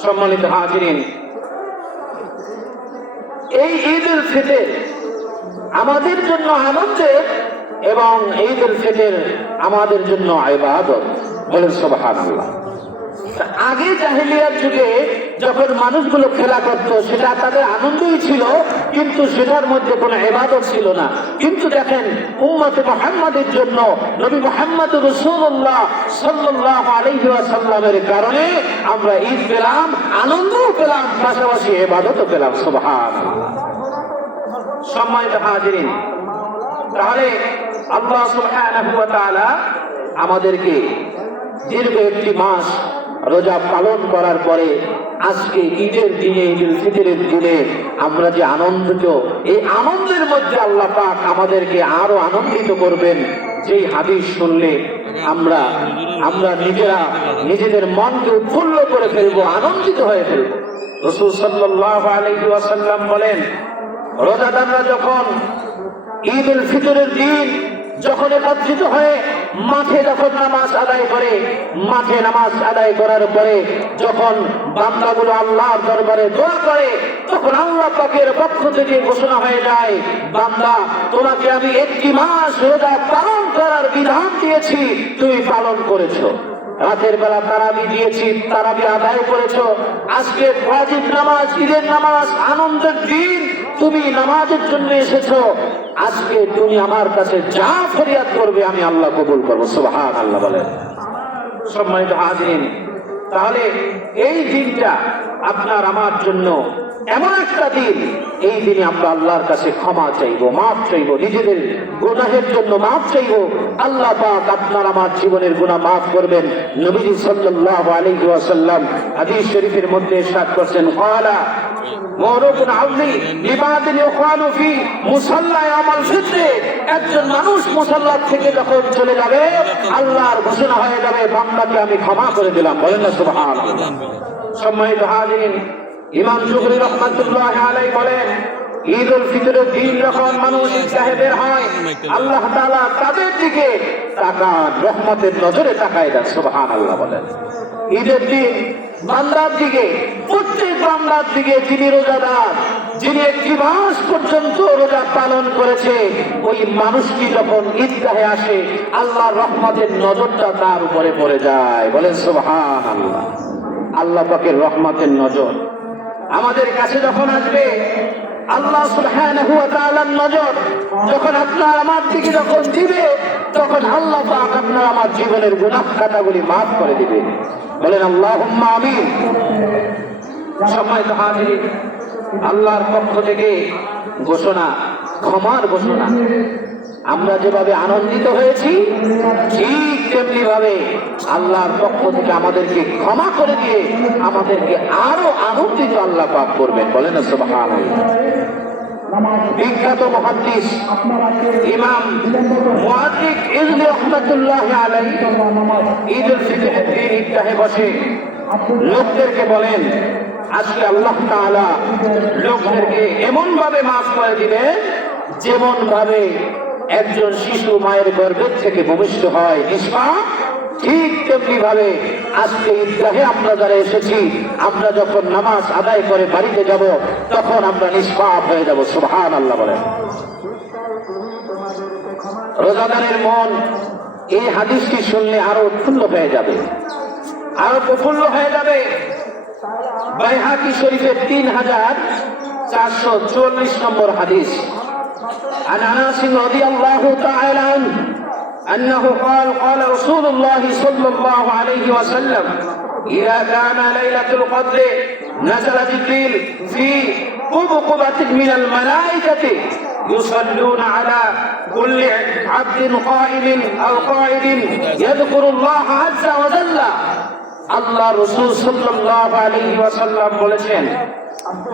সম্মানিত হাজিরিন, এই ঈদুল ফিতর আমাদের জন্য আনন্দের এবং ঈদুল ফিতর আমাদের জন্য ইবাদত। বলেন সুবহানাল্লাহ। আগে জাহেলিয়ার যুগে যখন মানুষগুলো খেলা করত সেটা তাদের আনন্দই ছিল, কিন্তু সেটার মধ্যে কোনো ইবাদত ছিল না। কিন্তু দেখেন উম্মতে মুহাম্মাদের জন্য নবী মুহাম্মদ রাসূলুল্লাহ সাল্লাল্লাহু আলাইহি ওয়াসাল্লামের কারণে আমরা ঈদ পেলাম, আনন্দও পেলাম, পাশাপাশি ইবাদতও পেলাম। সুবহানাল্লাহ। সম্মানিত হাজিরিন, তাহলে আল্লাহ সুবহানাহু ওয়া তাআলা আমাদেরকে দীর্ঘ একটি মাস রোজা পালন করার পরে আজকে ঈদের দিনে, ঈদুল ফিতরের দিনে আমরা যে আনন্দিত, এই আনন্দের মধ্যে আল্লাহ পাক আমাদেরকে আরো আনন্দিত করবেন। যেই হাদিস শুনলে আমরা নিজেদের মনকে উৎফুল্ল করে ফেলবো, আনন্দিত হয়ে ফেলবো। রাসূল সাল্লাল্লাহু আলাইহি ওয়াসাল্লাম বলেন, রোজাদাররা যখন ঈদুল ফিতরের দিন যখন একত্রিত হয়ে মাঠে যখন নামাজ আদায় করে, মাঠে নামাজ আদায় করার পরে যখন বান্দাগুলো আল্লাহর দরবারে দোয়া করে, তখন আল্লাহ পাকের পক্ষ থেকে ঘোষণা হয়ে যায়, বান্দা তোমাকে আমি একটি মাস রোজা পালন করার বিধান দিয়েছি, তুমি পালন করেছো। রাতের বেলা তারাবি দিয়েছি, তারাবি আদায় করেছো। আজকে ওয়াজিব নামাজ, ঈদের নামাজ, আনন্দের দিন, তুমি নামাজের জন্য এসেছো। আজকে তুমি আমার কাছে যা ফরিয়াদ করবে আমি আল্লাহ কবুল করবো। সুবহানাল্লাহ বলেন। সম্মানিত হাজিরিন, তাহলে এই দিনটা আপনার আমার জন্য এমন একটা দিন, এই দিনে আমরা আল্লাহর কাছে ক্ষমা চাইবো, মাফ চাইবো, নিজেদের গুনাহের জন্য মাফ চাইবো। আল্লাহ পাক আপনার আমার জীবনের গুনাহ মাফ করবেন। নবীজি সাল্লাল্লাহু আলাইহি ওয়াসাল্লাম হাদিস শরীফের মধ্যে ইরশাদ করেছেন, ক্বালা মুরুকুন আউলি লিবাদিন ইখওয়ানু ফি মুসাল্লা ইয়াউমাল ফিতর। একজন মানুষ মুসাল্লা থেকে যখন চলে যাবে, আল্লাহর ঘোষণা হয়ে যাবে, বান্দাকে আমি ক্ষমা করে দিলাম। বলেন না সুবহানাল্লাহ। সম্মানিত হাজিরিন, ইমাম জুহরি রাহমাতুল্লাহি আলাইহি বলেন, ঈদুল ফিতরের দিন যখন মানুষ ঈদগাহে বের হয়, আল্লাহ তাআলা তাদের দিকে তাকান, রহমতের নজরে তাকায় দেন। সুবহানাল্লাহ বলেন। ঈদের দিন বান্দার দিকে, প্রত্যেক বান্দার দিকে, যিনি রোজাদার, যিনি একটি মাস পর্যন্ত রোজা পালন করেছে, ওই মানুষটি যখন ঈদগাহে আসে, আল্লাহর রহমতের নজরটা তার উপরে পড়ে যায়। বলেন সুবহানাল্লাহ। আল্লাহ পাকের রহমতের নজর আমাদের কাছে যখন আসবে, আল্লাহ সুবহানাহু ওয়া তাআলার নজর যখন আপনার আমার দিকে যখন দিবে, তখন আল্লাহ পাক আপনার আমার জীবনের গুনাহ খাতাগুলি মাফ করে দিবে। বলেন আল্লাহুম্মা আমিন। সম্মানিত হাজিরিন, আল্লাহর পক্ষ থেকে ঘোষণা, ক্ষমার ঘোষণা। আমরা যেভাবে আনন্দিত হয়েছি, ঠিক তেমনি ভাবে আল্লাহর পক্ষ থেকে আমাদেরকে ক্ষমা করে দিয়ে আমাদেরকে আরো আনন্দিত আল্লাহ পাক করবেন। বলেন না সুবহানাল্লাহ। বিখ্যাত মুহাদ্দিস ইমাম মুহাদ্দিস ইবনে রাহমাতুল্লাহি আলাইহি ঈদুল ফিতরের দিন ঈদগাহে বসে লোকদেরকে বলেন, আজকে আল্লাহ তাআলা লোকদেরকে এমন ভাবে মাফ করে দিবেন, যেমন ভাবে একজন শিশু মায়ের গর্ভের থেকে ভূমিষ্ঠ হয় নিষ্পাপ, ঠিক তেমনি ভাবে আজকে ঈদগাহে আমরা যারা এসেছি, আমরা যখন নামাজ আদায় করে বাড়িতে যাব, তখন আমরা নিষ্পাপ হয়ে যাব। সুবহানাল্লাহ বলেন। রোজাদারের মন এই হাদিসটি শুনলে আরো উৎফুল্ল হয়ে যাবে, আরো প্রফুল্ল হয়ে যাবে। বাইহাকি শরীফের 3444 নম্বর হাদিস। عن انس رضي الله تعالى عنه انه قال رسول الله صلى الله عليه وسلم اذا كان ليله القدر نزل جبريل في قبقبة من الملائكة يصلون على كل عبد قائم او قاعد يذكر الله عز وجل। আল্লাহ রাসূল সাল্লাল্লাহু আলাইহি ওয়াসাল্লাম বলেছেন,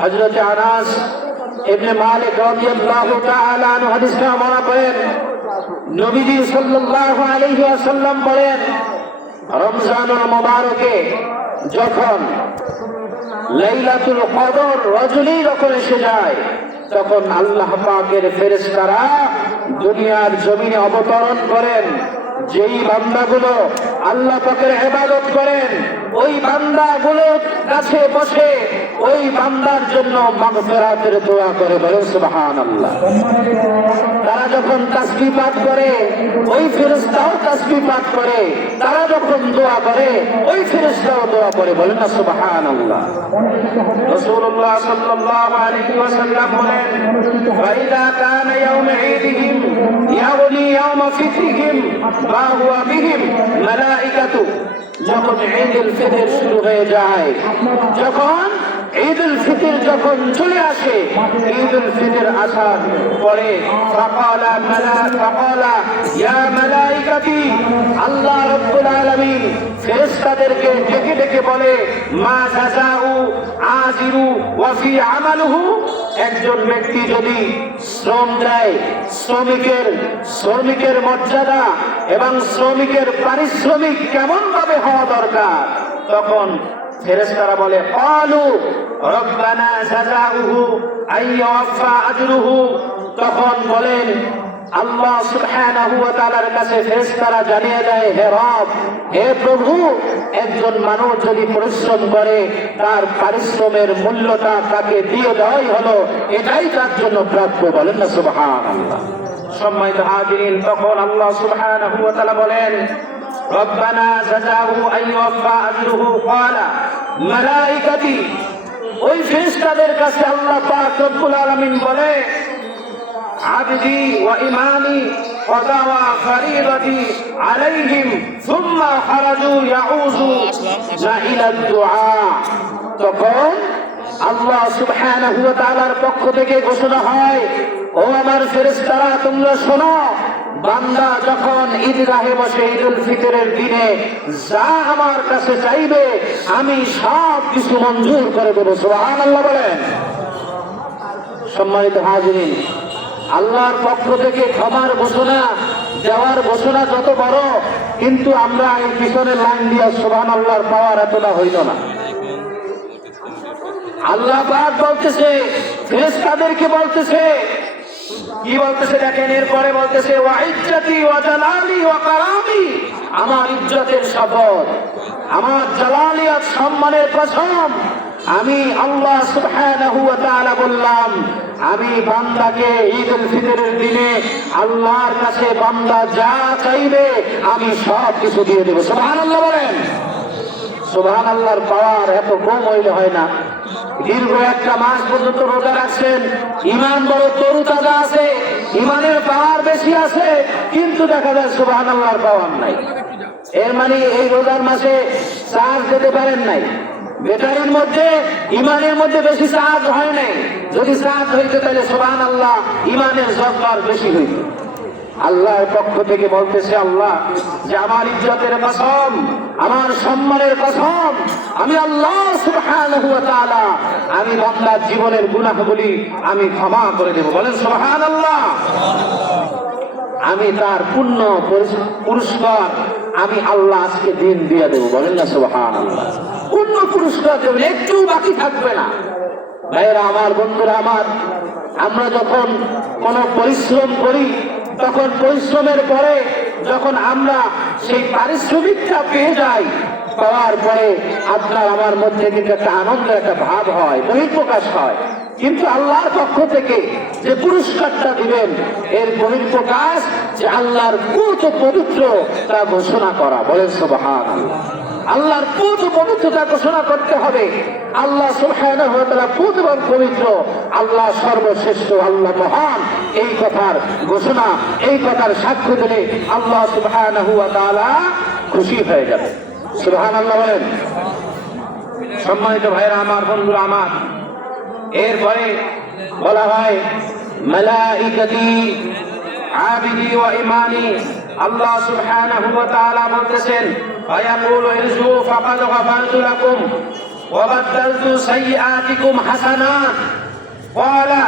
হযরত আনাস ইবনে মালিক রাদিয়াল্লাহু তাআলা আনহু হাদিসটা বর্ণনা করেন, নবীজি সাল্লাল্লাহু আলাইহি ওয়াসাল্লাম বলেন, রমজানুল মুবারকে যখন লাইলাতুল কদর রজনী যখন এসে যায়, তখন আল্লাহ পাকের ফেরেশতারা দুনিয়ার জমিনে অবতরণ করেন। যেই বান্দাগুলো আল্লাহ পাকের ইবাদত করেন, ওই বান্দাগুলোর কাছে বসে ওই বান্দার জন্য মাগফিরাতের দোয়া করে। বলেন সুবহানাল্লাহ। তারা যখন তাসবিহ পাঠ করে, ওই ফেরেশতাও তাসবিহ পাঠ করে। তারা যখন দোয়া করে, ওই ফেরেশতাও দোয়া করে। বলেন না সুবহানাল্লাহ। রাসূলুল্লাহ সাল্লাল্লাহু আলাইহি ওয়াসাল্লাম বলেন, ফাইদা কানা ইয়াউম ঈদিহিম ইয়াওলি ইয়াউম ফিতরিহিম মা হুয়া বিহিম মালাইকাতু। যখন ঈদুল ফিতর শুরু হয়ে যায়, যখন ঈদ উল ফিতর যখন চলে আসে, ঈদ উল ফিতর আসার পরে ফাকালা ইয়া মালাইকাতি, আল্লাহ রাব্বুল আলামিন ফেরেশতাদেরকে ডেকে ডেকে বলে, মা জাযাউ আজিরু ওয়া ফি আমালুহু, একজন ব্যক্তি যদি শ্রম দেয়, শ্রমিকের মর্যাদা এবং শ্রমিকের পারিশ্রমিক কেমন ভাবে হওয়া দরকার, তখন ফেরেশতারা বলে ক্বালু রব্বানা জাযাউহু আইয়ুফা আজরুহু, তখন বলেন আল্লাহ সুবহানাহু ওয়া তাআলার কাছে ফেরেশতারা জানিয়ে দেয়, হে রব, হে প্রভু, একজন মানুষ যদি পরিশ্রম করে তার পারিশ্রমের মূল্যটা তাকে দিয়ে দেওয়াই হলো, এটাই তার জন্য প্রাপ্য। বলেন না সুবহানাল্লাহ। সম্মানিত হাজিরিন, তখন আল্লাহ সুবহানাহু ওয়া তাআলা বলেন রব্বানা জাযাউহু আইয়ুফা আজরুহু ক্বালা মালাইকাতি, ওই ফেরেশতাদের কাছে আল্লাহ পাক রব্বুল আলামিন বলে, আবদি ওয়া ইমানি ক্বাদা ওয়া ফরিদাতি আলাইহিম সুম্মা খারাজু ইয়াউযুনা ইলা দুআ, তখন আল্লাহ সুবহানাহু ওয়া তাআলার পক্ষ থেকে ঘোষণা হয়, ও আমার ফেরেশতারা, তোমরা শোনো, বান্দা যখন ঈদগাহে বসে ঈদ উল ফিতরের দিনে যা আমার কাছে চাইবে আমি সব কিছু মঞ্জুর করে দেবো। সুবহানাল্লাহ বলেন। সম্মানিত হাজিরিন, আল্লাহর পক্ষ থেকে ক্ষমার ঘোষণা দেওয়ার ঘোষণা যত বড়, কিন্তু আমরা এই পিছনের লাইন দিয়ে সুবহানাল্লাহর পাওয়ার এতটা হইল না। আল্লাহ পাক বলতেছে, ফেরেশতাদেরকে বলতেছে, কি বলতেছে দেখেন, এরপরে বলতেছে ওয়া ইজ্জতি ওয়া জালালি ওয়া কারামি, আমার ইজ্জতের শপথ, আমার জালালিয়াত সম্মানের কসম, আমি আল্লাহ সুবহানাহু ওয়া তাআলা বললাম, আমি বান্দাকে ঈদ উল ফিতরের দিনে আল্লাহর কাছে বান্দা যা চাইবে আমি সব কিছু দিয়ে দেব। সুবহানাল্লাহ বলেন। সুবহানাল্লাহর পাওয়ার এত কম হইলে হয় না। দীর্ঘ একটা মাস পর্যন্ত রোজা রাখছেন, ইমান বড় তরুতাজা আছে, ইমানের পাওয়ার বেশি আছে, কিন্তু দেখা যায় সুবহানাল্লাহর পাওয়ার নাই। এর মানে এই রোজার মাসে চার্জ দিতে পারেন নাই, ব্যাটারির মধ্যে ইমানের মধ্যে বেশি চার্জ হয় নাই। যদি চার্জ হইতে তাহলে সুবহানাল্লাহ ইমানের জব্বার বেশি হইত। আল্লাহর পক্ষ থেকে বলতেছে আল্লাহ যে আমার ইজ্জতের কসম, আমার সম্মানের কসম, আমি আল্লাহ সুবহানাহু ওয়া তাআলা আমি বান্দার জীবনের গুনাহগুলি আমি ক্ষমা করে দেব। বলেন সুবহানাল্লাহ। আমি তার পূর্ণ পুরস্কার আমি আল্লাহ আজকে দিন দিয়ে দেব। বলেন না সুবহানাল্লাহ। পূর্ণ পুরস্কার দেবেন, একটু বাকি থাকবে না। ভাইরা আমার, বন্ধুরা আমার, আমরা যখন কোনো পরিশ্রম করি তখন পরিশ্রমের পরে যখন আমরা সেই পারিশ্রমিকটা পেয়ে যাই, পাওয়ার পরে আপনার আমার মধ্যে কিন্তু একটা আনন্দের একটা ভাব হয়, বহিঃপ্রকাশ হয়। কিন্তু আল্লাহর পক্ষ থেকে যে পুরস্কারটা দিবেন এর বহিঃপ্রকাশ যে আল্লাহর পুত পবিত্র তা ঘোষণা করা। বলেন সুবহানাল্লাহ। আল্লাহর পুত পবিত্রতা ঘোষণা করতে হবে। আল্লাহ সুবহানাহু ওয়া তাআলা পুত এবং পবিত্র, আল্লাহ সর্বশ্রেষ্ঠ, আল্লাহ মহান, এই কথার ঘোষণা, এই কথার সাক্ষ্য দিলে আল্লাহ সুবহানাহু ওয়া তাআলা খুশি হয়ে যাবে। সুবহানাল্লাহ বলেন। সম্মানিত ভাইরা আমার, বন্ধুরা আমার, এরপরে বলা হয় মালাইকাতি আবিদি ওয়া ইমানি, আল্লাহ সুবহানাহু ওয়া তাআলা বলতেছেন ফায়াকুলু ইরজু ফাকাদ গাফারতু লাকুম ওয়া বাদদালতু সাইয়্যাতিকুম হাসানাত ক্বালা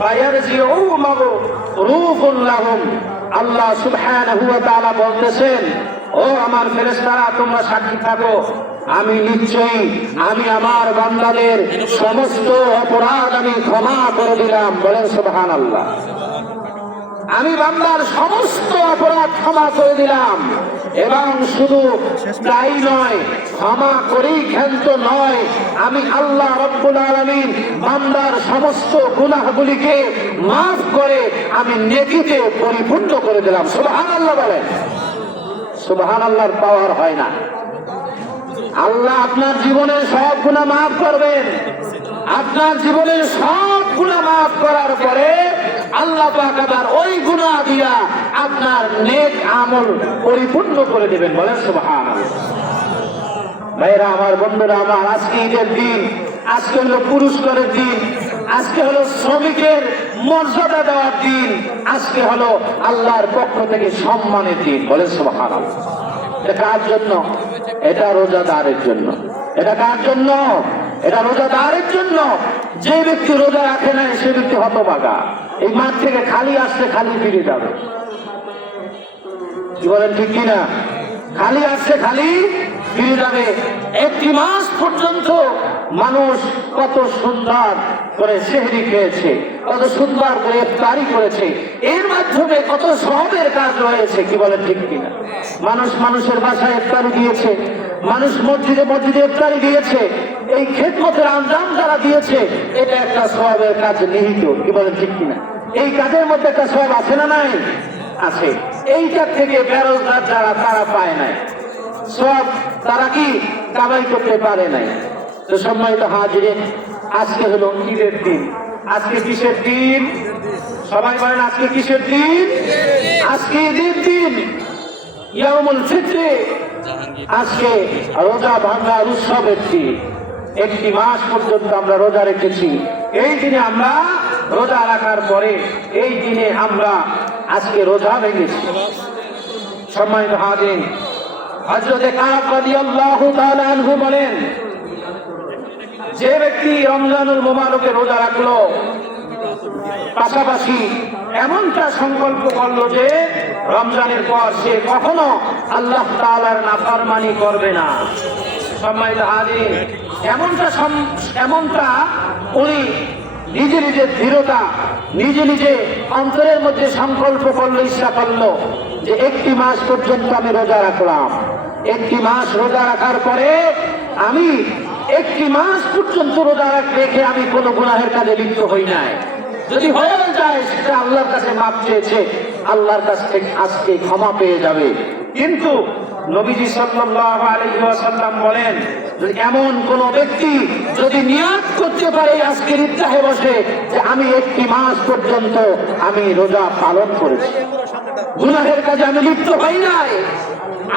ফায়ারজিউ মাগরুফুন লাহুম। আল্লাহ সুবহানাহু ওয়া তাআলা বলতেছেন, ও আমার ফেরেশতারা, তোমরা সাক্ষী থাকো, আমি নিশ্চয়ই আমি আমার বান্দাদের সমস্ত অপরাধ আমি ক্ষমা করে দিলাম। বলেন সুবহানাল্লাহ। আমি বান্দার সমস্ত অপরাধ ক্ষমা করে দিলাম, এবং শুধু তাই নয়, ক্ষমা করেই ক্ষান্ত নয়, আমি আল্লাহ রাব্বুল আলামিন বান্দার সমস্ত গুনাহগুলিকে মাফ করে আমি নেকিতে পরিপূর্ণ করে দিলাম। সুবহানাল্লাহ বলেন। সুবহানাল্লাহর পাওয়ার হয় না। আল্লাহ আপনার জীবনের সব গুনাহ মাফ করবেন। আপনার জীবনের সব গুনাহ মাফ করার পরে আল্লাহ পাক আবার ওই গুনাহ দিয়া আপনার নেক আমল পরিপূর্ণ করে দেবেন। বলেন সুবহানাল্লাহ। ভাইরা আমার, বন্ধুরা আমার, আজকে ঈদের দিন, আজকে হলো পুরস্কারের দিন, আজকে হলো শ্রমিকের মর্যাদা দেওয়ার দিন, আজকে হলো আল্লাহর পক্ষ থেকে সম্মানের দিন। বলেন সুবহানাল্লাহ। এটা কার জন্য? এটা রোজাদারের জন্য। এটা কার জন্য? এটা রোজাদারের জন্য। যে ব্যক্তি রোজা রাখে নাই সে ব্যক্তি হতভাগা। এই মাঠ থেকে খালি আসতে খালি ফিরে যাবে। কি বলেন, ঠিক কিনা? খালি আসছে খালি ফিরে যাবে। একটি মাস পর্যন্ত মানুষ কত সুন্দর করে সেহরি খেয়েছে, কত সুন্দর করে ইফতারি করেছে, এর মাধ্যমে কত সওয়াবের কাজ রয়েছে। কি বলেন, ঠিক কিনা? মানুষ মানুষের বাসায় ইফতারি দিয়েছে, মানুষ মসজিদে মসজিদে ইফতারি দিয়েছে, এই খেদমতের আঞ্জাম যারা দিয়েছে, এটা একটা সওয়াবের কাজ নিহিত। কি বলেন, ঠিক কিনা? এই কাজের মধ্যে একটা সওয়াব আছে না নাই? আছে। এইটার থেকে বেরোজগার যারা, তারা পায় নাই সব, তারা কি কামাই করতে পারে নাই। তো সম্মানিত হাজিরিন, আজকে হলো ঈদের দিন। আজকে কিসের দিন? সবাই বলেন, আজকে কিসের দিন? আজকে ঈদের দিন, ইয়াউমুল ফিতর। আজকে রোজা ভাঙার উৎসবের দিন। একটি মাস পর্যন্ত আমরা রোজা রেখেছি। এই দিনে আমরা রোজা রাখার পরে, এই দিনে আমরা আজকে রোজা ভেঙেছি। সম্মানিত হাজিরিন, হযরতে কাব রাদিয়াল্লাহু তাআলা আনহু বলেন, যে ব্যক্তি রমজানুল মুবারকে রোজা রাখলো, পাশাপাশি এমনটা সংকল্প করলো যে রমজানের পর সে কখনো আল্লাহ তাআলার নাফরমানি করবে না। সম্মানিত হাজিরিন, এমনটা উনি নিজে নিজে দৃঢ়তা, নিজে নিজে অন্তরের মধ্যে সংকল্প করলো, ইচ্ছা করলো যে একটি মাস পর্যন্ত আমি রোজা রাখলাম। একটি মাস রোজা রাখার পরে আমি একটি মাস পর্যন্ত রোজা রেখে আমি কোনো গুনাহের কাজে লিপ্ত হই নাই। যদি হয়ে যায় সেটা আল্লাহর কাছে মাপ চেয়েছে, আল্লাহর কাছ থেকে আজকে ক্ষমা পেয়ে যাবে। কিন্তু নবীজি সাল্লাল্লাহু আলাইহি ওয়াসাল্লাম বলেন, এমন কোন ব্যক্তি যদি নিয়াত করতে পারে আজকের ঈদগাহে বসে যে আমি একটি মাস পর্যন্ত আমি রোজা পালন করেছি, গুনাহের কাজে আমি লিপ্ত হই নাই,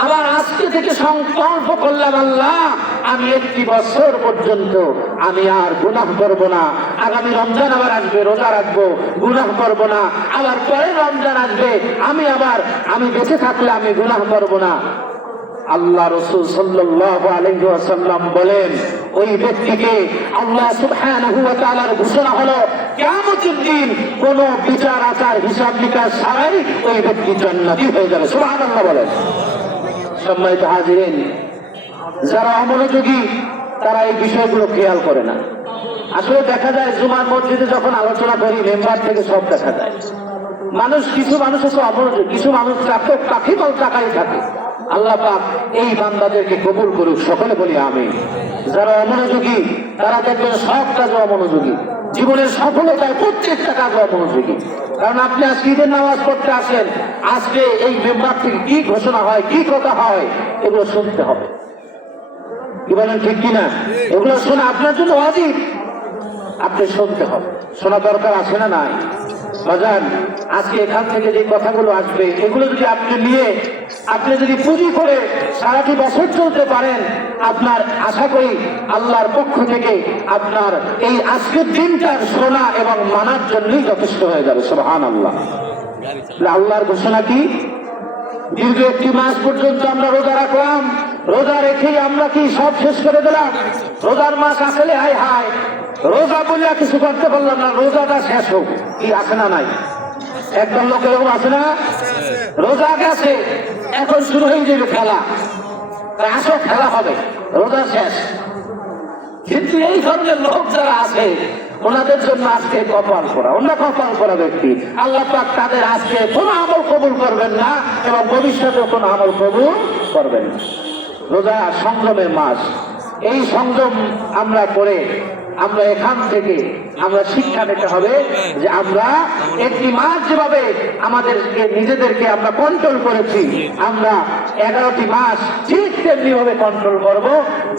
আবার আজকে থেকে সংকল্প করলাম আল্লাহ আমি একটি বছর পর্যন্ত আমি আর গুনাহ করব না, আগামী রমজান আবার আসবে, রোজা রাখবো, গুনাহ করব না, আবার পরের রমজান আসবে, আমি বেঁচে থাকলে আমি গুনাহ করব না। আল্লাহ রাসূল সাল্লাল্লাহু আলাইহি ওয়াসাল্লাম বলেন, ওই ব্যক্তিকে আল্লাহ সুবহানাহু ওয়া তাআলার ঘোষণা হলো কিয়ামতের দিন কোনো বিচার আচার হিসাব নিকাশ ছাড়াই ওই ব্যক্তি জান্নাতি হয়ে যাবে। সুবহানাল্লাহ বলেন। সম্মানিত হাজিরিন, যারা অমনোযোগী তারা এই বিষয়গুলো খেয়াল করে না। আসলে দেখা যায় জুমার মসজিদে যখন আলোচনা করি মেম্বার থেকে সব দেখা যায়। কিছু মানুষ আছে অমনোযোগী, কিছু মানুষ পাখি বল টাকাই থাকে। আল্লাহ পাক এই বান্দাদেরকে কবুল করুক, সকলে বলি আমিন। যারা অমনোযোগী তারা দেখবেন সব কাজে অমনোযোগী, জীবনের সফলতায় প্রত্যেকটা কাজে অমনোযোগী। কারণ আপনি আজকে ঈদের নামাজ পড়তে আসেন, আজকে এই মেম্বার থেকে কি ঘোষণা হয়, কি কথা হয়, এগুলো শুনতে হবে। কি বলেন, ঠিক কিনা? এগুলো শোনা আপনার জন্য ওয়াজিব, আপনি শুনতে হবে। শোনা দরকার আছে না নাই? বাজান, আজকে এখান থেকে যে কথাগুলো আসবে এগুলো যদি আপনি নিয়ে আপনি যদি পুঁজি করে সারাটি বছর চলতে পারেন, আপনার আশা করি আল্লাহর পক্ষ থেকে আপনার এই আজকের দিনটার শোনা এবং মানার জন্যই যথেষ্ট হয়ে যাবে। সুবহানাল্লাহ। আল্লাহর ঘোষণা কি? দীর্ঘ একটি মাস পর্যন্ত আমরা রোজা রাখলাম, রোজা রেখেই আমরা কি সব শেষ করে দিলাম? রোজার মাস আসলে হায় হায়, রোজা বললে কিছু করতে পারলাম না, রোজাটা শেষ হোক, কি আছে না নাই? একদম লোক এরকম আছে না? রোজা গেছে, এখন শুরু হয়ে যাবে খেলা, আসো খেলা হবে, রোজা শেষ। কিন্তু এই ধরনের লোক যারা আছে ওনাদের জন্য আজকে কপাল করা, অন্য কপাল করা ব্যক্তি, আল্লাহ পাক তাদের আজকে কোনো আমল কবুল করবেন না এবং ভবিষ্যতে কোনো আমল কবুল করবেন না। রোজা সংযমের মাস, এই সংযম আমরা করে আমরা এখান থেকে আমরা শিক্ষা নিতে হবে যে আমরা একটি মাস যেভাবে আমাদেরকে নিজেদেরকে আমরা কন্ট্রোল করেছি, আমরা 11টি মাস ঠিক তেমনি ভাবে কন্ট্রোল করব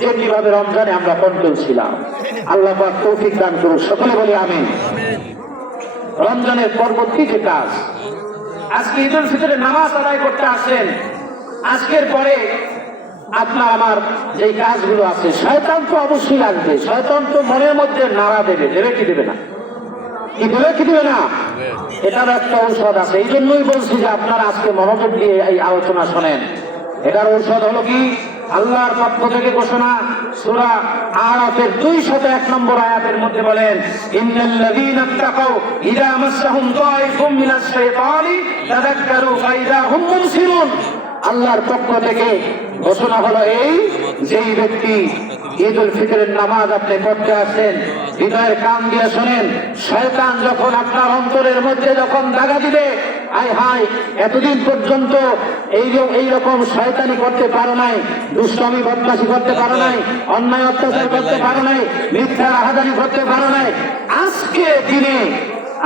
যেমনি ভাবে রমজানে আমরা কন্ট্রোল ছিলাম। আল্লাহ পাক তৌফিক দান করুন, সকলে বলি আমিন। রমজানের পরবর্তী যে কাজ, আজকে ঈদুল ফিতরের নামাজ আদায় করতে আসেন, আজকের পরে আপনার আমার যে কাজগুলো আছে, শয়তান তো অবশ্যই আসবে। শয়তান তো মনের মধ্যে নাড়া দেবে, দেবে কি দেবে না, কি দেবে কি দেবে না, এটার একটা ঔষধ আছে। এই জন্যই বলছি যে আপনারা আজকে মনোযোগ দিয়ে এই আলোচনা শোনেন। এটার ঔষধ হলো কি, আল্লাহর পক্ষ থেকে ঘোষণা, সূরা আরাফের 201 নম্বর আয়াতের মধ্যে বলেন, ইন্নাল্লাযীনা তাকাউ ইযা মাসসাহুম তায়িফুম মিনাশ শাইতানি তাযাক্কারু ফাইযা হুম মুবসিরুন। আল্লাহর পক্ষ থেকে ঘোষণা হলো এই, যেই ব্যক্তি ঈদুল ফিতরের নামাজ আপনি পড়তে আসেন, হৃদয়ের কান দিয়ে শোনেন, শয়তান যখন আপনার অন্তরের মধ্যে যখন দাগা দিবে, আয় হায় এতদিন পর্যন্ত এই রকম শয়তানি করতে পারো নাই, দুষ্টামি বদমাশি করতে পারো নাই, অন্যায় অত্যাচার করতে পারো নাই, মিথ্যা রাহাজানি করতে পারো নাই,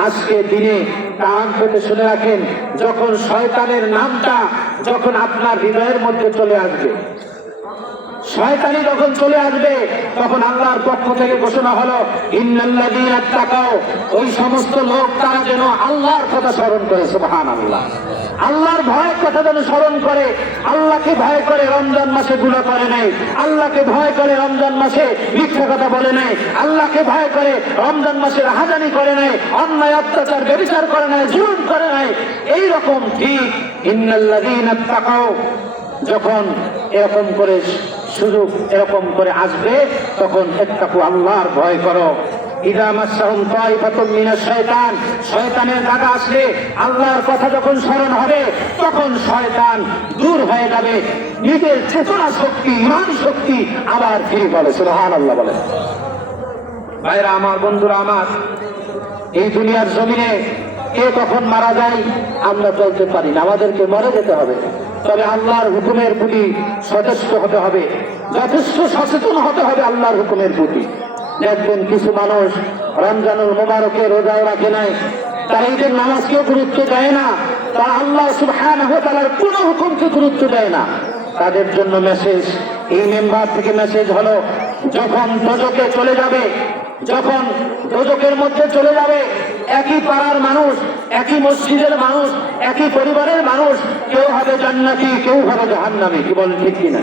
আজকে দিনে কান পেতে শুনে রাখেন, যখন শয়তানের নামটা যখন আপনার হৃদয়ের মধ্যে চলে আসবে, শয়তানি যখন চলে আসবে, তখন আল্লাহর পক্ষ থেকে ঘোষণা হলো, ইন্নাল্লাযীনা তাকাউ, ওই সমস্ত লোক তারা যেন আল্লাহর কথা স্মরণ করে, সুবহানাল্লাহ, আল্লাহর ভয়ের কথা যেন স্মরণ করে, আল্লাহকে ভয় করে রমজান মাসে গুনাহ করে নাই, আল্লাহকে ভয় করে রমজান মাসে মিথ্যা কথা বলে নাই, আল্লাহকে ভয় করে রমজান মাসে রাহাজানি করে নাই, অন্যায় অত্যাচার ব্যভিচার করে নাই, জুলুম করে নাই। এই রকম ঠিক ইন্নাল্লাযীনা তাকাউ যখন এরকম করে সুযোগ এরকম করে আসবে, তখন ইত্তাকু, আল্লাহর ভয় করো। ইযা মাসসাহুম তায়িফাতুম মিনাশ শাইতান, শয়তানের দাগা আসলে আল্লাহর কথা যখন স্মরণ হবে, তখন শয়তান দূর হয়ে যাবে, নিজের চেতনা শক্তি, ইমান শক্তি আবার ফিরে পাবে। সুবহানাল্লাহ বলেন। ভাইরা আমার, বন্ধুরা আমার, এই দুনিয়ার জমিনে কে কখন মারা যায় আমরা চলতে পারি না, আমাদেরকে মরে যেতে হবে। তবে আল্লাহর হুকুমের প্রতি সচেষ্ট হতে হবে, যথেষ্ট সচেতন হতে হবে আল্লাহর হুকুমের প্রতি। দেখবেন কিছু মানুষ রমজানুল মুবারকে রোজাও রাখে নাই, তারা ঈদের নামাজকেও গুরুত্ব দেয় না, তারা আল্লাহ সুবহানাহু ওয়া তাআলার কোনো হুকুমকে গুরুত্ব দেয় না। তাদের জন্য মেসেজ, এই মেম্বার থেকে মেসেজ হলো, যখন দোজখে চলে যাবে, যখন দোজখের মধ্যে চলে যাবে, একই পাড়ার মানুষ, একই মসজিদের মানুষ, একই পরিবারের মানুষ, কেউ হবে জান্নাতি, কেউ হবে জাহান্নামী। কি বলেন, ঠিক কিনা?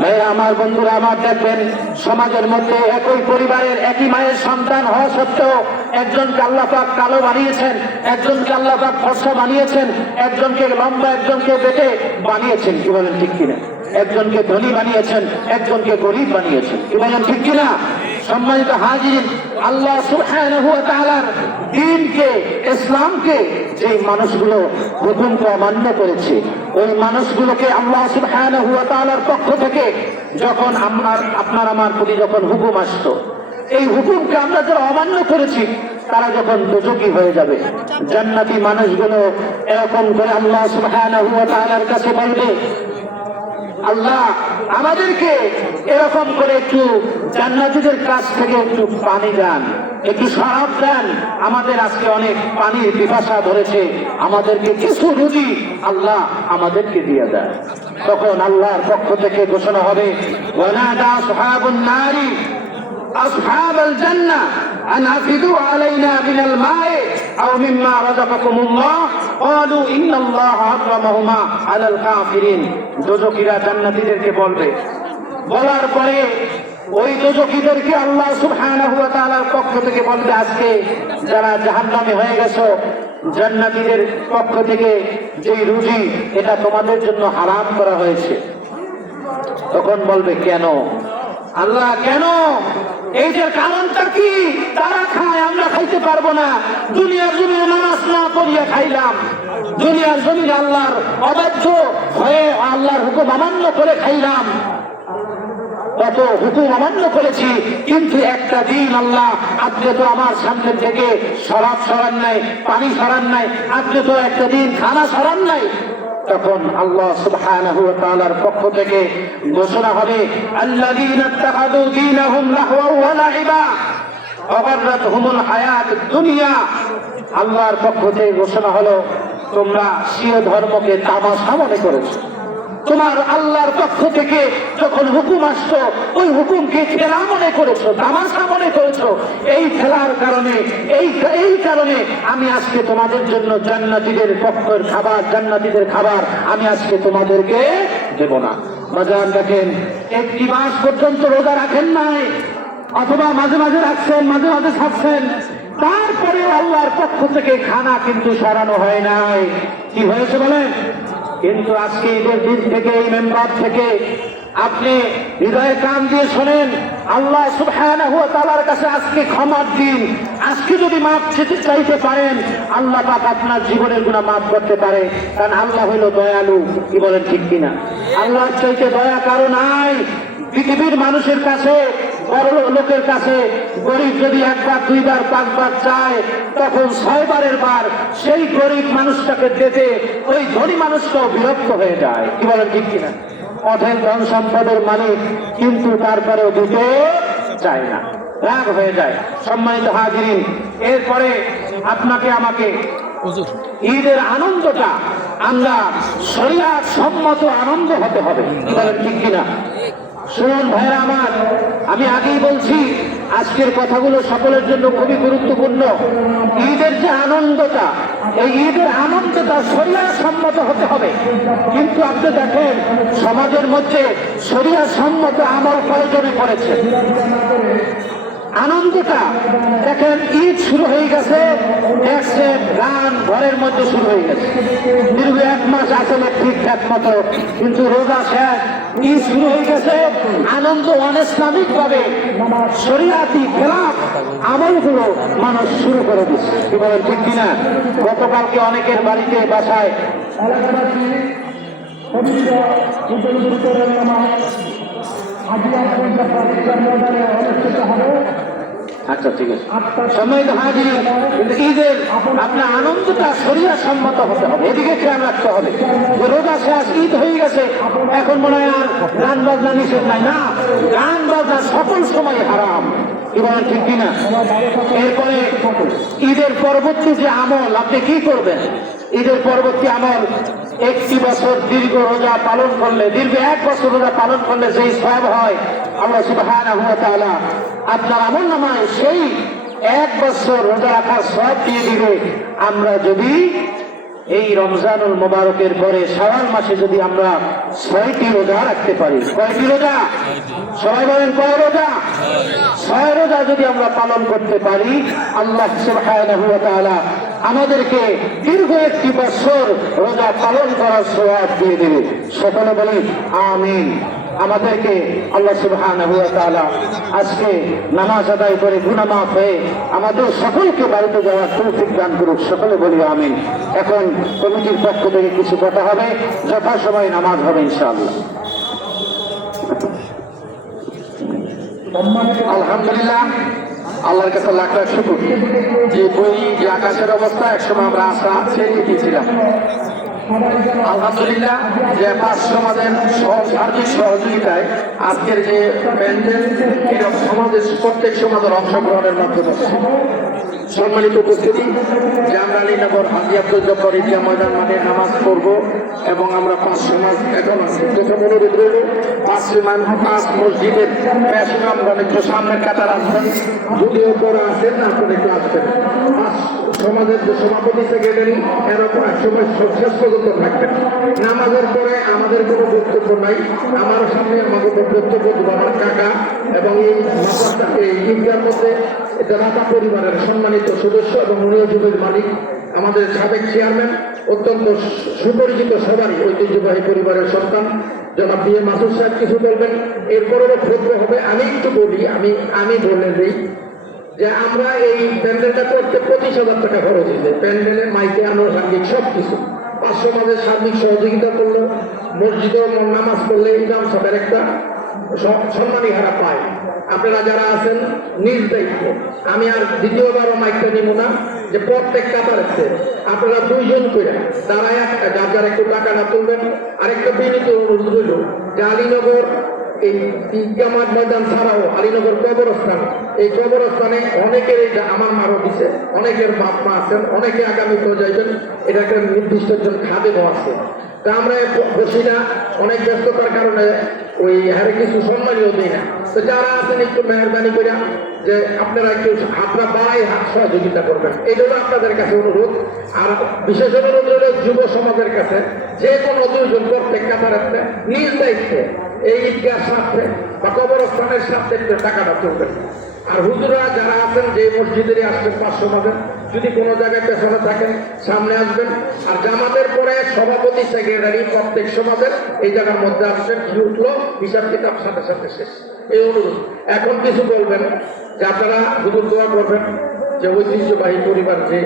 ভাইরা আমার, বন্ধুরা আমার, দেখবেন সমাজের মধ্যে একই পরিবারের একই মায়ের সন্তান হওয়া সত্ত্বেও একজনকে আল্লাহ পাক কালো বানিয়েছেন, একজনকে আল্লাহ পাক ফর্সা বানিয়েছেন, একজনকে লম্বা, একজনকে বেটে বানিয়েছেন। কি বলেন, ঠিক কিনা? একজনকে ধনী বানিয়েছেন, একজনকে গরিব বানিয়েছেন। কি বলেন, ঠিক কিনা? সম্মানিত হাজির, আল্লাহ সুবহানাহু ওয়া তাআলার দ্বীনকে, ইসলামকে যে মানুষগুলো হুকুমকে অমান্য করেছে, ওই মানুষগুলোকে আল্লাহ সুবহানাহু ওয়া তাআলার পক্ষ থেকে যখন আপনার আমার প্রতি যখন হুকুম আসতো, এই হুকুমকে আমরা যারা অমান্য করেছি তারা যখন দোজখী হয়ে যাবে, জান্নাতি মানুষগুলো এরকম করে আল্লাহ সুবহানাহু ওয়া তাআলার কাছে বলবে, আল্লাহ আমাদেরকে এরকম করে একটু জান্নাতীদের কাছ থেকে একটু পানি দেন, একটু শরাব দেন, আমাদের আজকে অনেক পানির পিপাসা ধরেছে, আমাদেরকে কিছু রুজি আল্লাহ আমাদেরকে দিয়ে দেন। তখন আল্লাহর পক্ষ থেকে ঘোষণা হবে, ওয়ানাদা আসহাবুন নারি আসহাবাল জান্নাহ আন আফিদু আলাইনা মিনাল মা'i আও মিম্মা রাযাকাকুমুল্লাহ ক্বালু ইন্নাল্লাহা হারামাহুমা আলাল কাফিরিন। দোজখীরা জান্নাতীদেরকে বলবে, বলার পরে ওই দোজখীদেরকে আল্লাহ সুবহানাহু ওয়া তাআলার পক্ষ থেকে বলবে, আজকে যারা জাহান্নামী হয়ে গেছো, জান্নাতীদের পক্ষ থেকে যে রুজি এটা তোমাদের জন্য হারাম করা হয়েছে। তখন বলবে, কেন আল্লাহ, কেন? এইটার কারণটা কি? তারা খায়, আমরা খাইতে পারবো না। দুনিয়ার জমিনে নামাজ না পড়িয়া খাইলাম, দুনিয়ার জমিনে আল্লাহর অবাধ্য হয়ে আল্লাহর হুকুম অমান্য করে খাইলাম, কত হুকুম অমান্য করেছি, কিন্তু একটা দিন আল্লাহ আপনি তো আমার সামনে থেকে শরাব সরান নাই, পানি সরান নাই, আপনি তো একটা দিন খানা সরান নাই। তখন আল্লাহ সুবহানাহু ওয়া তাআলার পক্ষ থেকে ঘোষণা হবে, আল্লাযীনা ইত্তাখাযু দীনাহুম লাহওয়া ওয়া লাইবা ওয়া গাররাতহুমুল হায়াতুদ দুনিয়া। আল্লাহর পক্ষ থেকে ঘোষণা হলো, তোমরা স্বীয় ধর্মকে তামাশা মনে করেছো। তোমার আল্লাহর পক্ষ থেকে যখন হুকুম আসতো, ওই হুকুমকে খেলা মনে করেছো, তামাশা মনে করেছো। এই খেলার কারণে, এই কারণে আমি আজকে তোমাদের জন্য জান্নাতীদের পক্ষের খাবার, জান্নাতীদের খাবার আমি আজকে তোমাদেরকে দেব না। বাজার দেখেন একটি মাস পর্যন্ত রোজা রাখেন নাই, অথবা মাঝে মাঝে রাখছেন, মাঝে মাঝে ছাড়ছেন, তারপরে আল্লাহর পক্ষ থেকে খানা কিন্তু সরানো হয় নাই। কি হয়েছে বলেন? কিন্তু আজকে ঈদের দিন থেকে এই মেম্বার থেকে আপনি হৃদয়ে কান দিয়ে শোনেন, আল্লাহ সুবহানাহু ওয়া তাআলার কাছে আজকে ক্ষমার দিন। আজকে যদি মাফ চাইতে পারেন, আল্লাহ পাক আপনার জীবনের গুনাহ মাফ করতে পারে, কারণ আল্লাহ হইল দয়ালু। কি বলেন, ঠিক কিনা? আল্লাহর চাইতে দয়া কারো নাই পৃথিবীর মানুষের কাছে। বড় লোকের কাছে গরিব যদি একবার, দুইবার, পাঁচবার চায়, তখন 6 বারের বার সেই গরিব মানুষটাকে দিতে ওই ধনী মানুষটাও বিরক্ত হয়ে যায়। কি বলেন, ঠিক কিনা? অঢেল ধন সম্পদের মালিক, কিন্তু তারপরেও দিতে চায় না, রাগ হয়ে যায়। সম্মানিত হাজিরিন, এরপরে আপনাকে আমাকে ঈদের আনন্দটা আমরা শরিয়াত সম্মত আনন্দ হতে হবে। কি বলেন, ঠিক কিনা? শুনুন ভাইরা আমার, আমি আগেই বলছি আজকের কথাগুলো সকলের জন্য খুবই গুরুত্বপূর্ণ। ঈদের যে আনন্দটা, এই ঈদের আনন্দটা শরিয়াত সম্মত হতে হবে। কিন্তু আপনি দেখেন সমাজের মধ্যে শরিয়াত সম্মত আমল প্রয়োজনে পড়েছে। আনন্দটা দেখেন, ঈদ শুরু হয়ে গেছে, দেখছেন গান ঘরের মধ্যে শুরু হয়ে গেছে। দীর্ঘ 1 মাস আসলে ঠিকঠাক মতো, কিন্তু রোজা শেষ, ঈদ শুরু হয়ে গেছে, আনন্দ অনিসলামিক ভাবে শরিয়াতি খেলাফ আমলগুলো মানুষ শুরু করে দিচ্ছে। কি বলেন, ঠিক কিনা? গতকালকে অনেকের বাড়িতে বাসায় আচ্ছা, ঠিক আছে। সম্মানিত হাজির, ঈদের আপনার আনন্দটা শরিয়াত সম্মত হতে হবে, এদিকে খেয়াল রাখতে হবে। রোজা শেষ, ঈদ হয়ে গেছে, এখন মনে হয় আর গান বাজনা নিষেধ নাই। না, গান বাজনা সকল সময় হারাম। কি বলেন, ঠিক কিনা? এরপরে ঈদের পরবর্তী যে আমল আপনি কি করবেন? ঈদের পরবর্তী আমল, একটি বছর দীর্ঘ রোজা পালন করলে, দীর্ঘ 1 বছর রোজা পালন করলে যেই সওয়াব হয়, আল্লাহ সুবহানাহু ওয়া তাআলা আপনার আমলনামায় সেই 1 বছর রোজা রাখার সওয়াব দিয়ে দিবে। আমরা যদি এই রমজানুল মুবারকের পরে শাওয়াল মাসে যদি আমরা 6টি রোজা রাখতে পারি, কয়টি রোজা? সবাই বলেন, কয় রোজা? 6 রোজা যদি আমরা পালন করতে পারি, আল্লাহ সুবহানাহু ওয়া তাআলা আমাদেরকে দীর্ঘ 1 বছর রোজা পালন করার সওয়াব দিয়ে দেবে। সকলে বলেন আমিন। আমাদেরকে আল্লাহ সুবহানাহু ওয়া তাআলা আজকে নামাজ আদায় করে গুনাহ মাফ হয়ে আমাদের সকলকে বাড়িতে যাওয়ার তৌফিক দান করুক। সকলে বলি আমিন। এখন কমিটির পক্ষ থেকে কিছু কথা হবে, যথাসময়ে নামাজ হবে ইনশাআল্লাহ। আলহামদুলিল্লাহ, আল্লাহর কাছে লাখ লাখ শুকর যে যে আকাশের অবস্থা একসময় আমরা আশা ছেড়ে দিয়েছিলাম। আলহামদুলিল্লাহ, যে 5 সমাজের সার্বিক সহযোগিতায় আজকের যে প্যান্ডেল, এরকম সমাজের প্রত্যেক সমাজের অংশগ্রহণের মাধ্যমে সম্মানিত উপস্থিতি, যে আমরা আলীনগর হাজী আব্দুল জব্বার ঈদগাহ ময়দান মাঠে নামাজ পড়ব এবং আমরা 5 সমাজ এখন প্রথম অনুরোধ রইল 5 মসজিদের আমরা একটু সামনের কাতার আসবেন, যদিও বড় আছেন আপনারা একটু আসবেন। 5 সমাজের যে সভাপতি সেক্রেটারি এরকম এক সময় শেষ পর্যন্ত থাকবেন। নামাজের পরে আমাদের কোনো বক্তব্য নাই, আমার সামনে আমাদের বক্তব্য দেবো আমার কাকা এবং এই ঈদগার মধ্যে জানাতা পরিবারের সম্মানিত সদস্য এবং নিয়োজিত মালিক আমাদের সাবেক চেয়ারম্যান, অত্যন্ত সুপরিচিত সবারই ঐতিহ্যবাহী পরিবারের সন্তান জনাব বি এ মাসুদ সাহেব কিছু বলবেন। এরপরেও বক্তব্য হবে। আমি একটু বলি, আমি বলে দিই যে আমরা এই প্যান্ডেলটা করতে 25,000 টাকা খরচ হয়েছে। প্যান্ডেলে মাইকে আনুষঙ্গিক সব কিছু 5 সমাজের সার্বিক সহযোগিতা করলো। মসজিদে নামাজ পড়লে ইমাম সাহেবের একটা সম্মানী হারা পায়। আপনারা যারা আছেন নিজ দায়িত্ব, আমি আর দ্বিতীয়বারও মাইকটা নিব না, যে প্রত্যেক কাতারেতে আপনারা 2 জন করে দাঁড়ায় যার যারা একটু টাকা না তুলবেন। আরেকটা বিনীত অনুরোধ হইল যে আলীনগর এই ঈদগাহ মাঠ ময়দান ছাড়াও আলীনগর কবরস্থান, এই কবরস্থানে অনেকের এই আমার মারও দিছে, অনেকের বাপ মা আছেন, অনেকে আগামীতেও যাইবেন। এটা একটা নির্দিষ্ট জন খাদেমও আছে। তা আমরা বসি না, অনেক ব্যস্ততার কারণে ওই হারে কিছু সম্মানীয় দিই না। তো যারা আছেন একটু মেহরবানি করে যে আপনারা একটু আপনার বাড়াই হাত সহযোগিতা করবেন, এই জন্য আপনাদের কাছে অনুরোধ। আর বিশেষ অনুরোধ হল যুব সমাজের কাছে, যে কোনো দুইজন প্রত্যেক কাতারাতে নিজ দায়িত্বে এই ঈদগার স্বার্থে বা কবরস্থানের স্বার্থে টাকাটা তুলবেন। আর হুজুরা যারা আছেন যে মসজিদেরই আসবেন 500 সমাজে, যদি কোনো জায়গায় পেছনে থাকেন সামনে আসবেন। আর জামাতের পরে সভাপতি সেক্রেটারি প্রত্যেক সমাজের এই জায়গার মধ্যে আসবেন, কি উঠলো হিসাব কিতাব সাথে সাথে শেষ। এই অনুরোধ। এখন কিছু বলবেন যে আপনারা হুজুর দোয়া করবেন যে ঐতিহ্যবাহী পরিবার যে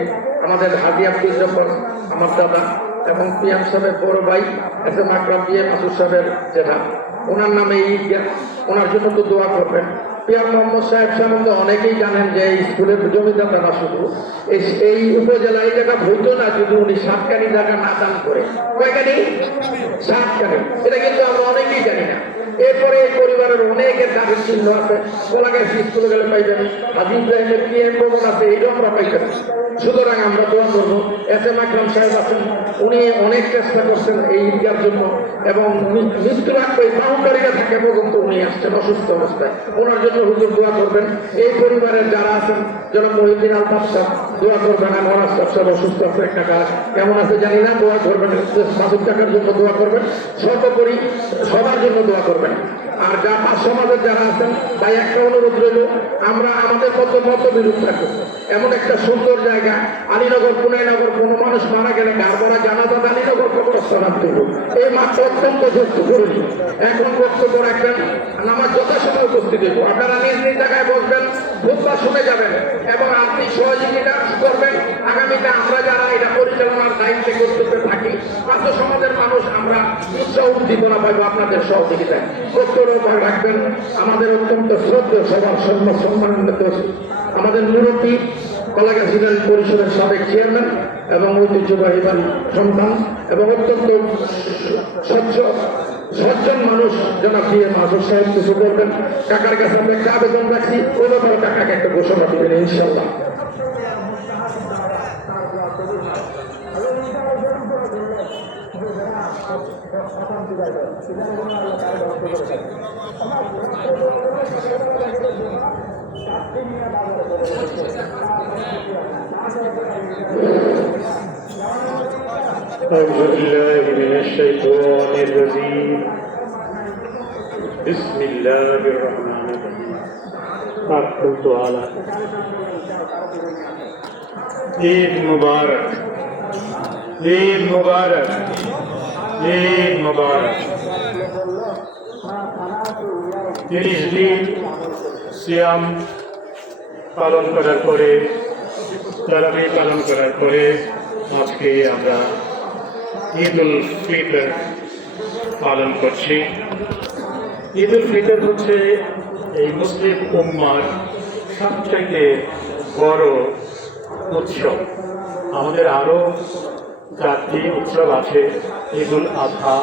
আমাদের হাজি আব্দুল জব্বার আমার দাদা এবং পিএম সাহেবের বড় ভাই এসএম আকরাম বিএম মাসুদ সাহেবের জেঠা, ওনার নামে ঈদগাহ, ওনার জন্য তো দোয়া করবেন। পিয়ার মোহাম্মদ সাহেব সম্বন্ধে অনেকেই জানেন যে এই স্কুলের জমিদাতা না, শুধু এই উপজেলা এই জায়গা হইতো না যদি উনি 7 জায়গা না দান করে। কয়খানি? 7 এটা কিন্তু আমরা অনেকেই জানি না। এরপরে এই পরিবারের অনেকের কাজের চিহ্ন আছে, কোলাগাছ স্কুলে গেলে পাইবেন, হাজি ইব্রাহিমের পিএম ভবন আছে, এটাও আমরা পাইবেন। সুতরাং আমরা দোয়া করবো। এসএম আকরাম সাহেব আছেন, উনি অনেক চেষ্টা করছেন এই ঈদগার জন্য এবং মৃত্যুর আগে বাউন্ডারিটা থাকে পর্যন্ত উনি আসছেন অসুস্থ অবস্থায়, ওনার জন্য হুজুর দোয়া করবেন। এই পরিবারের যারা আছেন জনাব মহিউদ্দিন আলতাফ সাহেব দোয়া করবেন। আমার আলতাফ সাহেব অসুস্থ আছে, একটা কাজ কেমন আছে জানি না, দোয়া করবেন। মাসুদ টাকার জন্য দোয়া করবেন, সর্বোপরি সবার জন্য দোয়া করবেন। আর যা সমাজের যারা আছেন তাই একটা অনুরোধ রইল, আমরা আমাদের মত বিরোধ রাখবো। এমন একটা সুন্দর জায়গা আলীনগর, পুনাইনগর, কোনো মানুষ মারা গেলে গাড়বড়া জানাজা আলীনগর কবরস্থান দেব, এই মাত্র অত্যন্ত যুক্ত করুন। এখন বক্তব্য রাখবেন, নামাজ যথাসময় উপস্থিত দেবো। আপনারা নিজ নিজ জায়গায় বসবেন, খুতবা শুনে যাবেন এবং আপনি সহযোগিতা করবেন। আগামীতে আমরা যারা এটা পরিচালনার দায়িত্বে কর্তব্যে থাকি, পাঁচ সমাজের মানুষ আমরা উৎসাহ উদ্দীপনা পাইব আপনাদের সহযোগিতায়। বক্তব্য রাখবেন আমাদের অত্যন্ত শ্রদ্ধেয় সবার সম্মানিত আমাদের মুরব্বী কলাগাছ ইউনিয়ন পরিষদের সাবেক চেয়ারম্যান এবং ঐতিহ্যবাহী সন্তান এবং অত্যন্ত সজ্জন মানুষ জনাব পিএম মাসুদ সাহেব কিছু করবেন। কাকার কাছে আমরা একটা আবেদন রাখছি, ওই ব্যাপারে কাকাকে একটা ঘোষণা দিবেন ইনশাল্লাহ। أعوذ بالله من الشيطان الرجيم بسم الله الرحمن الرحيم أقبلت على عيد مبارك عيد مبارك عيد مبارك 30 দিন সিয়াম পালন করার পরে, তারাবি পালন করার পরে আজকে আমরা ঈদ উল ফিতর পালন করছি। ঈদ উল ফিতর হচ্ছে এই মুসলিম উম্মার সবথেকে বড় উৎসব। আমাদের আরও 4টি উৎসব আছে, ঈদ উল আযহা,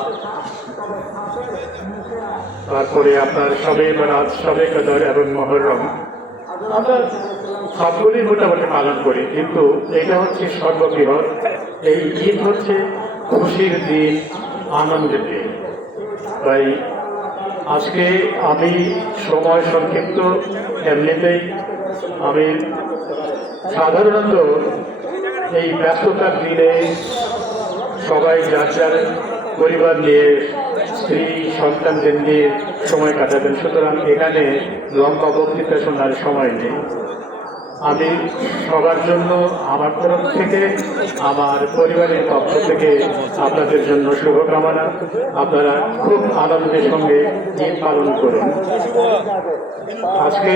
তারপরে আপনার শবে বরাত, শবে কদর এবং মুহররম। আমরা সবগুলি মোটামুটি পালন করি, কিন্তু এটা হচ্ছে সর্ববৃহৎ। এই ঈদ হচ্ছে খুশির দিন, আনন্দের দিন। তাই আজকে আমি সময় সংক্ষিপ্ত, এমনিতেই আমি সাধারণত এই ব্যস্ততার দিনে সবাই যার যার পরিবার নিয়ে, স্ত্রী সন্তানদের নিয়ে সময় কাটাবেন, সুতরাং এখানে লম্বা বক্তৃতা শোনার সময় নেই। আমি সবার জন্য আমার তরফ থেকে, আমার পরিবারের পক্ষ থেকে আপনাদের জন্য শুভকামনা। আপনারা খুব আনন্দের সঙ্গে ঈদ পালন করুন। আজকে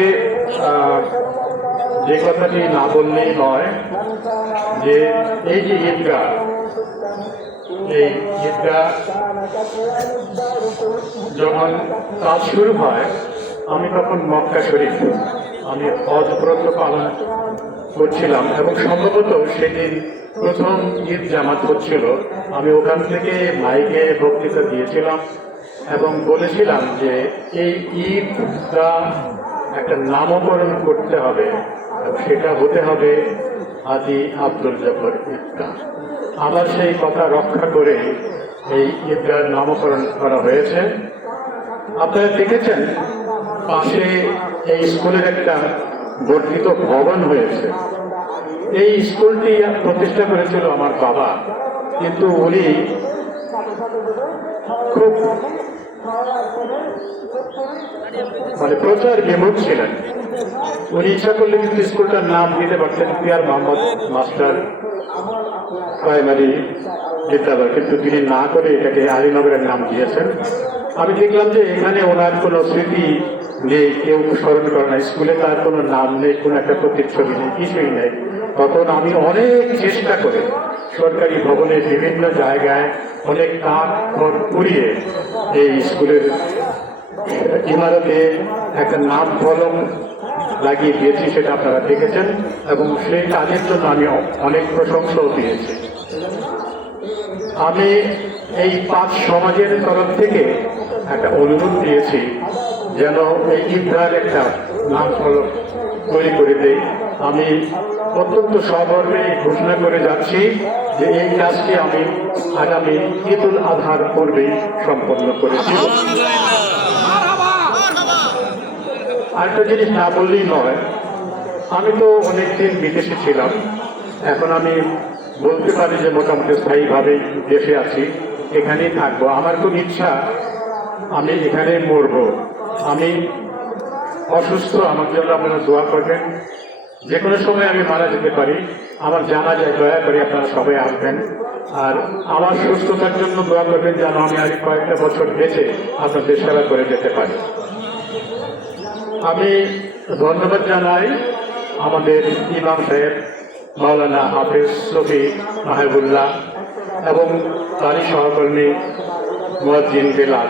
যে কথাটি না বললেই নয় যে এই যে ঈদগাহ, এই ঈদগাহ যখন কাজ শুরু হয়, আমি তখন মক্কা শরীফ, আমি হজ ব্রত পালন করছিলাম এবং সম্ভবত সেদিন প্রথম ঈদ জামাত হচ্ছিল। আমি ওখান থেকে মাইকে বক্তৃতা দিয়েছিলাম এবং বলেছিলাম যে এই ঈদটা একটা নামকরণ করতে হবে, সেটা হতে হবে হাজি আব্দুল জব্বার ঈদগাহ। আমার সেই কথা রক্ষা করে এই ঈদগার নামকরণ করা হয়েছে। আপনারা দেখেছেন পাশে এই স্কুলের একটা বর্ধিত ভবন হয়েছে। এই স্কুলটি প্রতিষ্ঠা করেছিল আমার বাবা, কিন্তু উনি খুব প্রচার বিমুখ ছিলেন। উনি ইচ্ছা করলে কিন্তু স্কুলটার নাম দিতে পারতেন পিয়ার মোহাম্মদ মাস্টার প্রাইমারি বিদ্যালয়, কিন্তু তিনি না করে এটাকে আলীনগরের নাম দিয়েছেন। আমি দেখলাম যে এখানে ওনার কোনো স্মৃতি নেই, কেউ স্মরণ করে না, স্কুলে তার কোনো নাম নেই, কোনো একটা প্রতিচ্ছবি নেই, কিছুই নেই। তখন আমি অনেক চেষ্টা করে সরকারি ভবনের বিভিন্ন জায়গায় অনেক কাঠ খড় পুড়িয়ে এই স্কুলের ইমারতে একটা নাম ফলক লাগিয়ে দিয়েছি, সেটা আপনারা দেখেছেন, এবং সেই কাজের জন্য আমি অনেক প্রশংসাও পেয়েছি। আমি এই 5 সমাজের তরফ থেকে একটা অনুরোধ দিয়েছি যেন এই ঈদগার একটা নাম ফলক তৈরি করে দেই। আমি অত্যন্ত সগর্বে ঘোষণা করে যাচ্ছি যে এই কাজটি আমি আগামী ঈদুল আজহার পূর্বেই সম্পন্ন করেছি। আরেকটা জিনিস না বললেই নয়, আমি তো অনেকদিন বিদেশে ছিলাম, এখন আমি বলতে পারি যে মোটামুটি স্থায়ীভাবে দেশে আছি, এখানেই থাকবো। আমার খুব ইচ্ছা আমি এখানে মরবো। আমি অসুস্থ, আমার জন্য আপনারা দোয়া করবেন। যে কোনো সময় আমি মারা যেতে পারি, আমার জানা যায়, দয়া করে আপনারা সবাই আসবেন। আর আমার সুস্থতার জন্য দোয়া করবেন যেন আমি আর কয়েকটা বছর বেঁচে আপনাদের সেবা করে যেতে পারি। আমি ধন্যবাদ জানাই আমাদের ইমাম সাহেব মাওলানা হাফেজ শফি মাহবুল্লাহ এবং তারই সহকর্মী মুয়াজ্জিন বেলাল,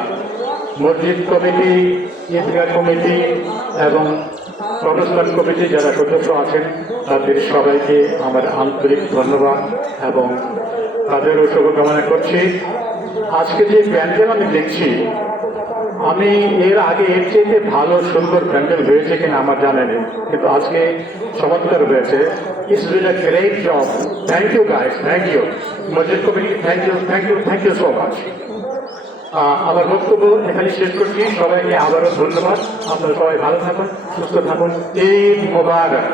মসজিদ কমিটি, ঈদগাহ কমিটি এবং প্রবেশদ্বার কমিটি যারা সদস্য আছেন তাদের সবাইকে আমার আন্তরিক ধন্যবাদ এবং তাদেরও শুভকামনা করছি। আজকে যে প্যান্ডেল আমি দেখছি, আমি এর আগে এর চেয়ে ভালো সুন্দর প্যান্ডেল হয়েছে কিনা আমার জানা নেই, কিন্তু আজকে চমৎকার হয়েছে। It's been a great job. Thank you guys, thank you মসজিদ committee, thank you, thank you, thank you so much. আমার বক্তব্য এখানে শেষ করছি। সবাইকে আবারও ধন্যবাদ। আপনারা সবাই ভালো থাকুন, সুস্থ থাকুন। ঈদ মোবারক।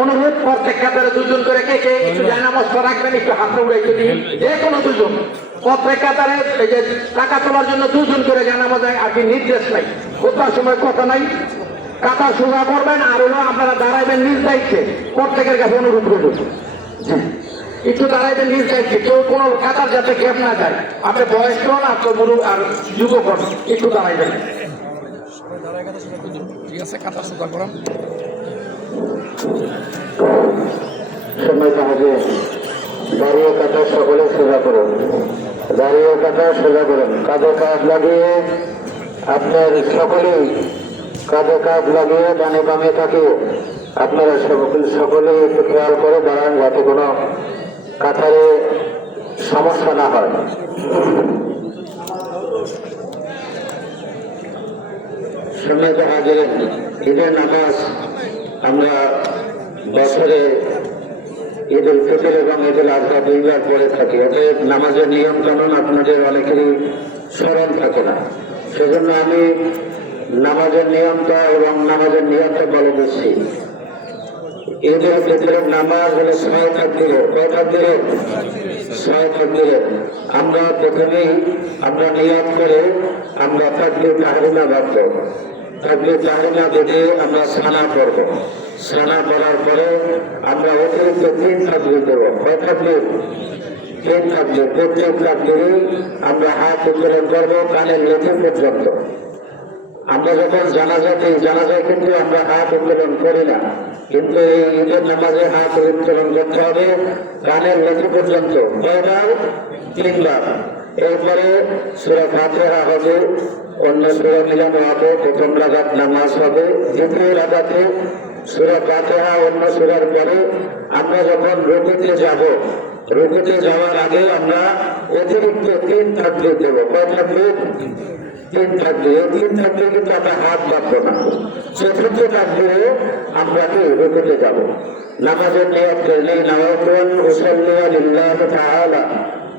অনুরোধ প্রত্যেক কাতারে 2 জন করে কে কে একটু জানামত রাখবেন, একটু হাত উড়াইতে দিন। যে কোনো 2 জন প্রত্যেক কাতারে এই যে টাকা তোলার জন্য 2 জন করে জানামত দেয়। আর কি নির্দেশ নাই, কোথাও সময় কথা নাই, কাতার সোজা করবেন আর হলো আপনারা দাঁড়াইবেন নিজ দায়িত্বে। প্রত্যেকের কাছে অনুরোধ করব একটু দাঁড়াইবেন নিজ দায়িত্বে, কেউ কোনো কাতার যাতে গ্যাপ না যায়। আপনি বয়স্ক হন, আপনার বুড়ো আর যুবক হন, একটু দাঁড়াইবেন। ঠিক আছে, কাতার সোজা করান। সময় তাহলে দাঁড়িয়ে কাটা সকলে সোজা করুন, দাঁড়িয়ে কাটা সোজা করুন। কাঁধে কাঁধ লাগিয়ে আপনার সকলেই কাঁধে কাঁধ লাগিয়ে ডানে বামে থাকিয়ে আপনারা সকলে একটু খেয়াল করে দাঁড়ান, যাতে কোনো কাতারে সমস্যা না হয়। সম্মানিত হাজির, ঈদের নামাজ আমরা বছরে ঈদ উল ফিতর এবং ঈদ উল আজহা 2 বার পড়ে থাকি। অতএব নামাজের নিয়ম কানুন আপনাদের অনেকেরই স্মরণ থাকে না, সেজন্য আমি নামাজের নিয়মটা এবং নামাজের নিয়মটা বলে দিচ্ছি। ঈদ উল ফিতরের নামাজ হলো 6 তাকবীরের। কয় তাকবীরের? 6 তাকবীরের। আমরা প্রথমেই আমরা নিয়ত করে আমরা তাকবীর তাহরিমা বাঁধব। তাকবীর তাহরিমা বেঁধে আমরা সানা পড়ব। সানা পড়ার পরে আমরা অতিরিক্ত 3 তাকবীর দেব। কয় তাকবীর? 3 তাকবীর। প্রত্যেক তাকবীরে আমরা হাত উত্তোলন করবো কানের লেথে পর্যন্ত। আমরা যখন জানাজা দিই, জানাজায় কিন্তু আমরা হাত উত্তোলন করি না, কিন্তু এই ঈদের নামাজে হাত উত্তোলন করতে হবে কানের লেথে পর্যন্ত। কয়বার? 3 বার। এরপরে সূরা ফাতিহা হবে, অন্য সূরা মিলানো হবে। প্রথম রাকাত নামাজ হবে, দ্বিতীয় রাকাতে সূরা ফাতিহা অন্য সূরার পরে আমরা যখন রুকুতে যাব, রুকুতে যাওয়ার আগে আমরা অতিরিক্ত 3 তাকবীর দেব। কয় তাকবীর? 3 তাকবীর। এই 3 তাকবীর কিন্তু আমরা হাত বাঁধবো না। চতুর্থ তাকবীরে আমরা রুকুতে যাব। নামাজের নিয়ত করলেই নাওয়াতুন উসাল্লি লিল্লাহি তাআলা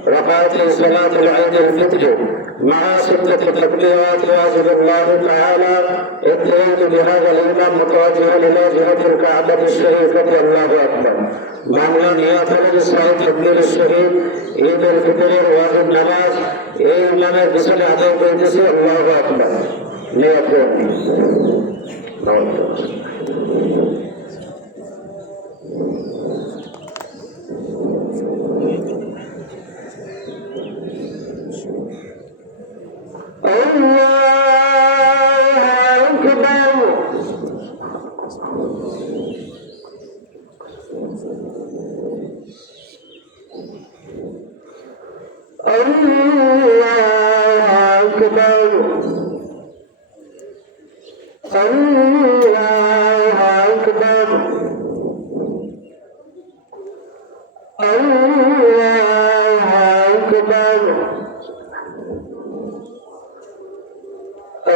ركعتي صلاة العيد الفطر مع 6 تكبيرات واجب الله تعالى. ابتديت بهذا الإمام متوجها إلى جهة الكعبة الشريفة. الله أكبر. বাংলা নিয়াতের সাথে তকবীর শরীফ ঈদের ফিতরের ওয়াজিব নামাজ এই ইমামের পিছনে আদায় করতেছে। আল্লাহু আকবার। নিয়াত করুন।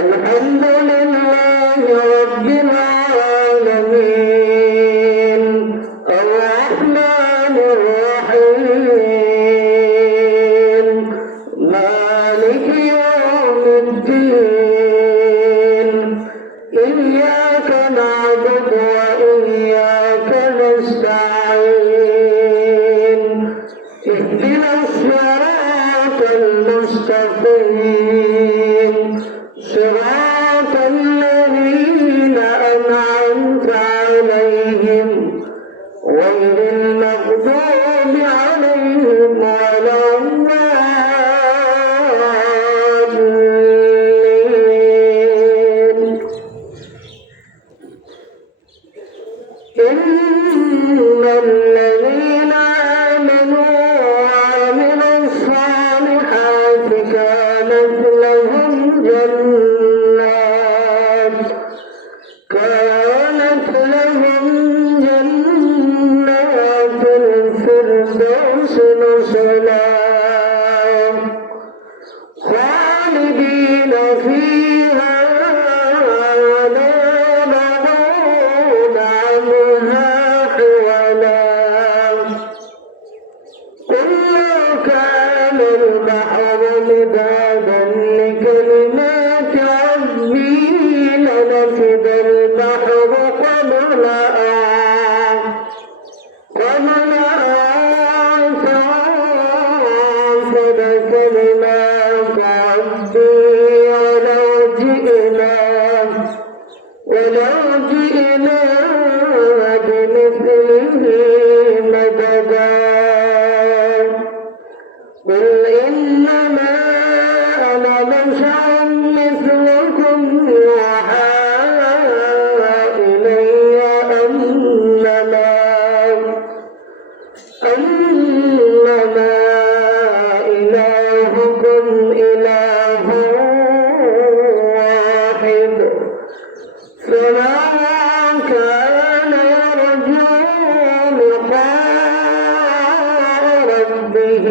الحمد لله رب العالمين الرحمن الرحيم مالك يوم الدين إياك نعبد وإياك نستعين اهدنا الصراط المستقيم صراط الذين أنعمت عليهم غير المغضوب عليهم ولا الضالين. إن الذين آمنوا وعملوا الصالحات كانت لهم جنات الفردوس نزلا خالدين فيها لا يبغون عنها حولا. قل لو كان البحر مدادا لكلمات ربي لنفد البحر قبل أن تنفد كلمات ربي ولو جئنا بمثله مددا. قل إنما أنا بشر مثلكم يوحى إلي أنما إلهكم إله واحد. فمن كان يرجو لقاء ربه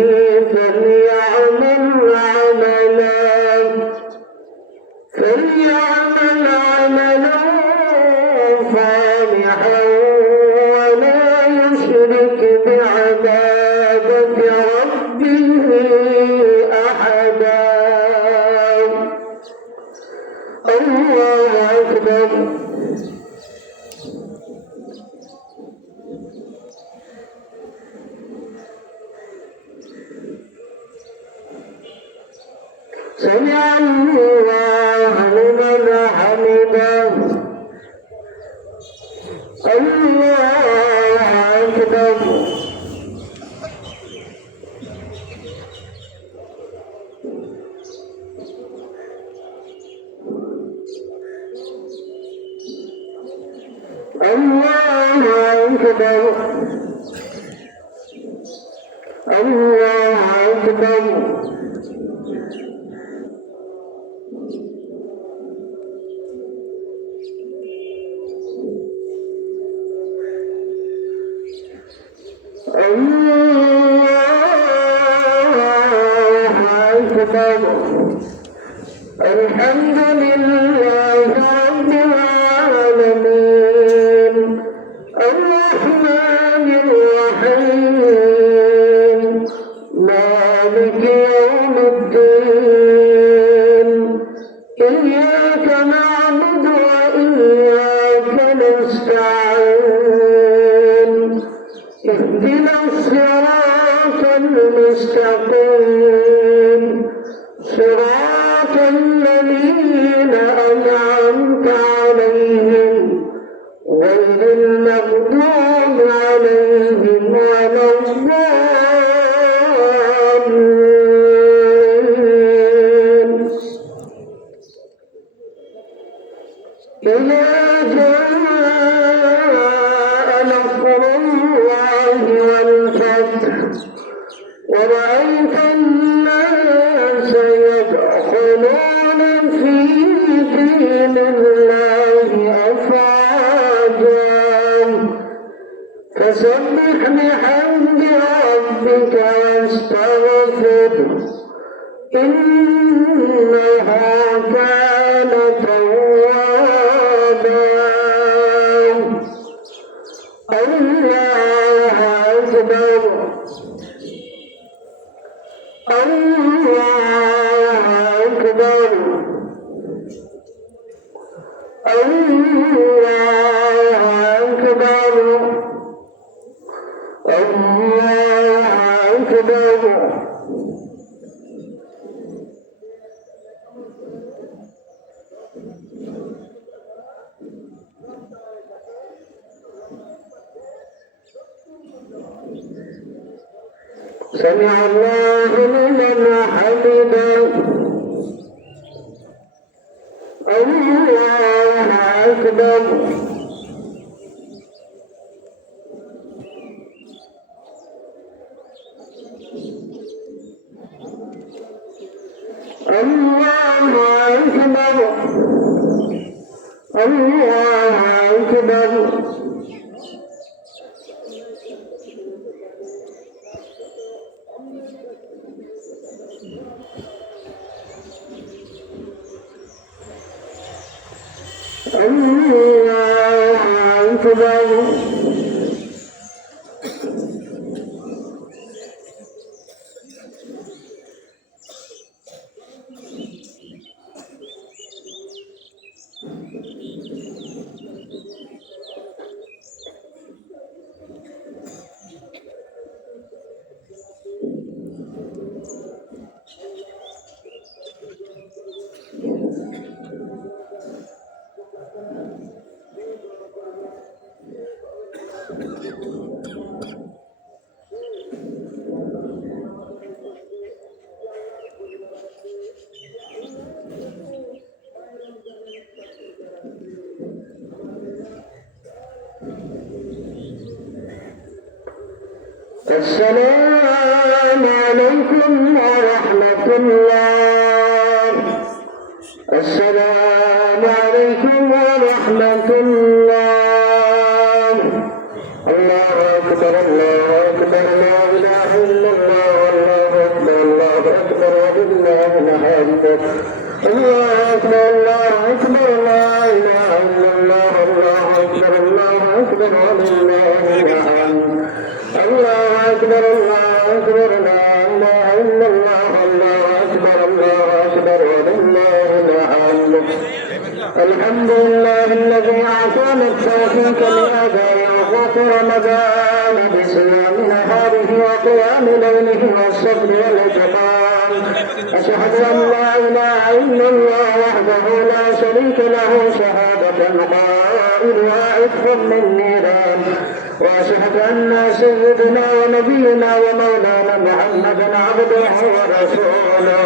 فليعمل عملا صالحا ولا يشرك بعبادة ربه أحدا. الله أكبر. سمع الله لمن حمده. الله أكبر. الله أكبر. الله أكبر. الله أكبر. الحمد لله رب العالمين الرحمن الرحيم مالك إذا جاء نصر الله والفتح ورأيت الناس يدخلون في دين الله أفواجا فسبح بحمد ربك واستغفره إنه كان توابا الله أكبر الله أكبر الله أكبر الله أكبر سمع الله لمن حمده الله أكبر الله أكبر الله أكبر الله أكبر السلام عليكم ورحمة الله السلام عليكم ورحمة الله الله أكبر الله أكبر لا إله إلا الله الله أكبر الله أكبر ولله الحمد الله أكبر الله أكبر لا إله إلا الله الله أكبر الله أكبر ولله الحمد الله أكبر الله أكبر لا إله إلا الله الله أكبر ولله الحمد الحمد لله الذي أعطانا التوفيق لأداء حقوق رمضان بصيام نهاره وقيام ليله والصبر والإتقان أشهد أن لا إله إلا الله وحده لا شريك له شهادة قائلها عتق من نيران وأشهد أن سيدنا ونبينا ومولانا محمدا عبده ورسوله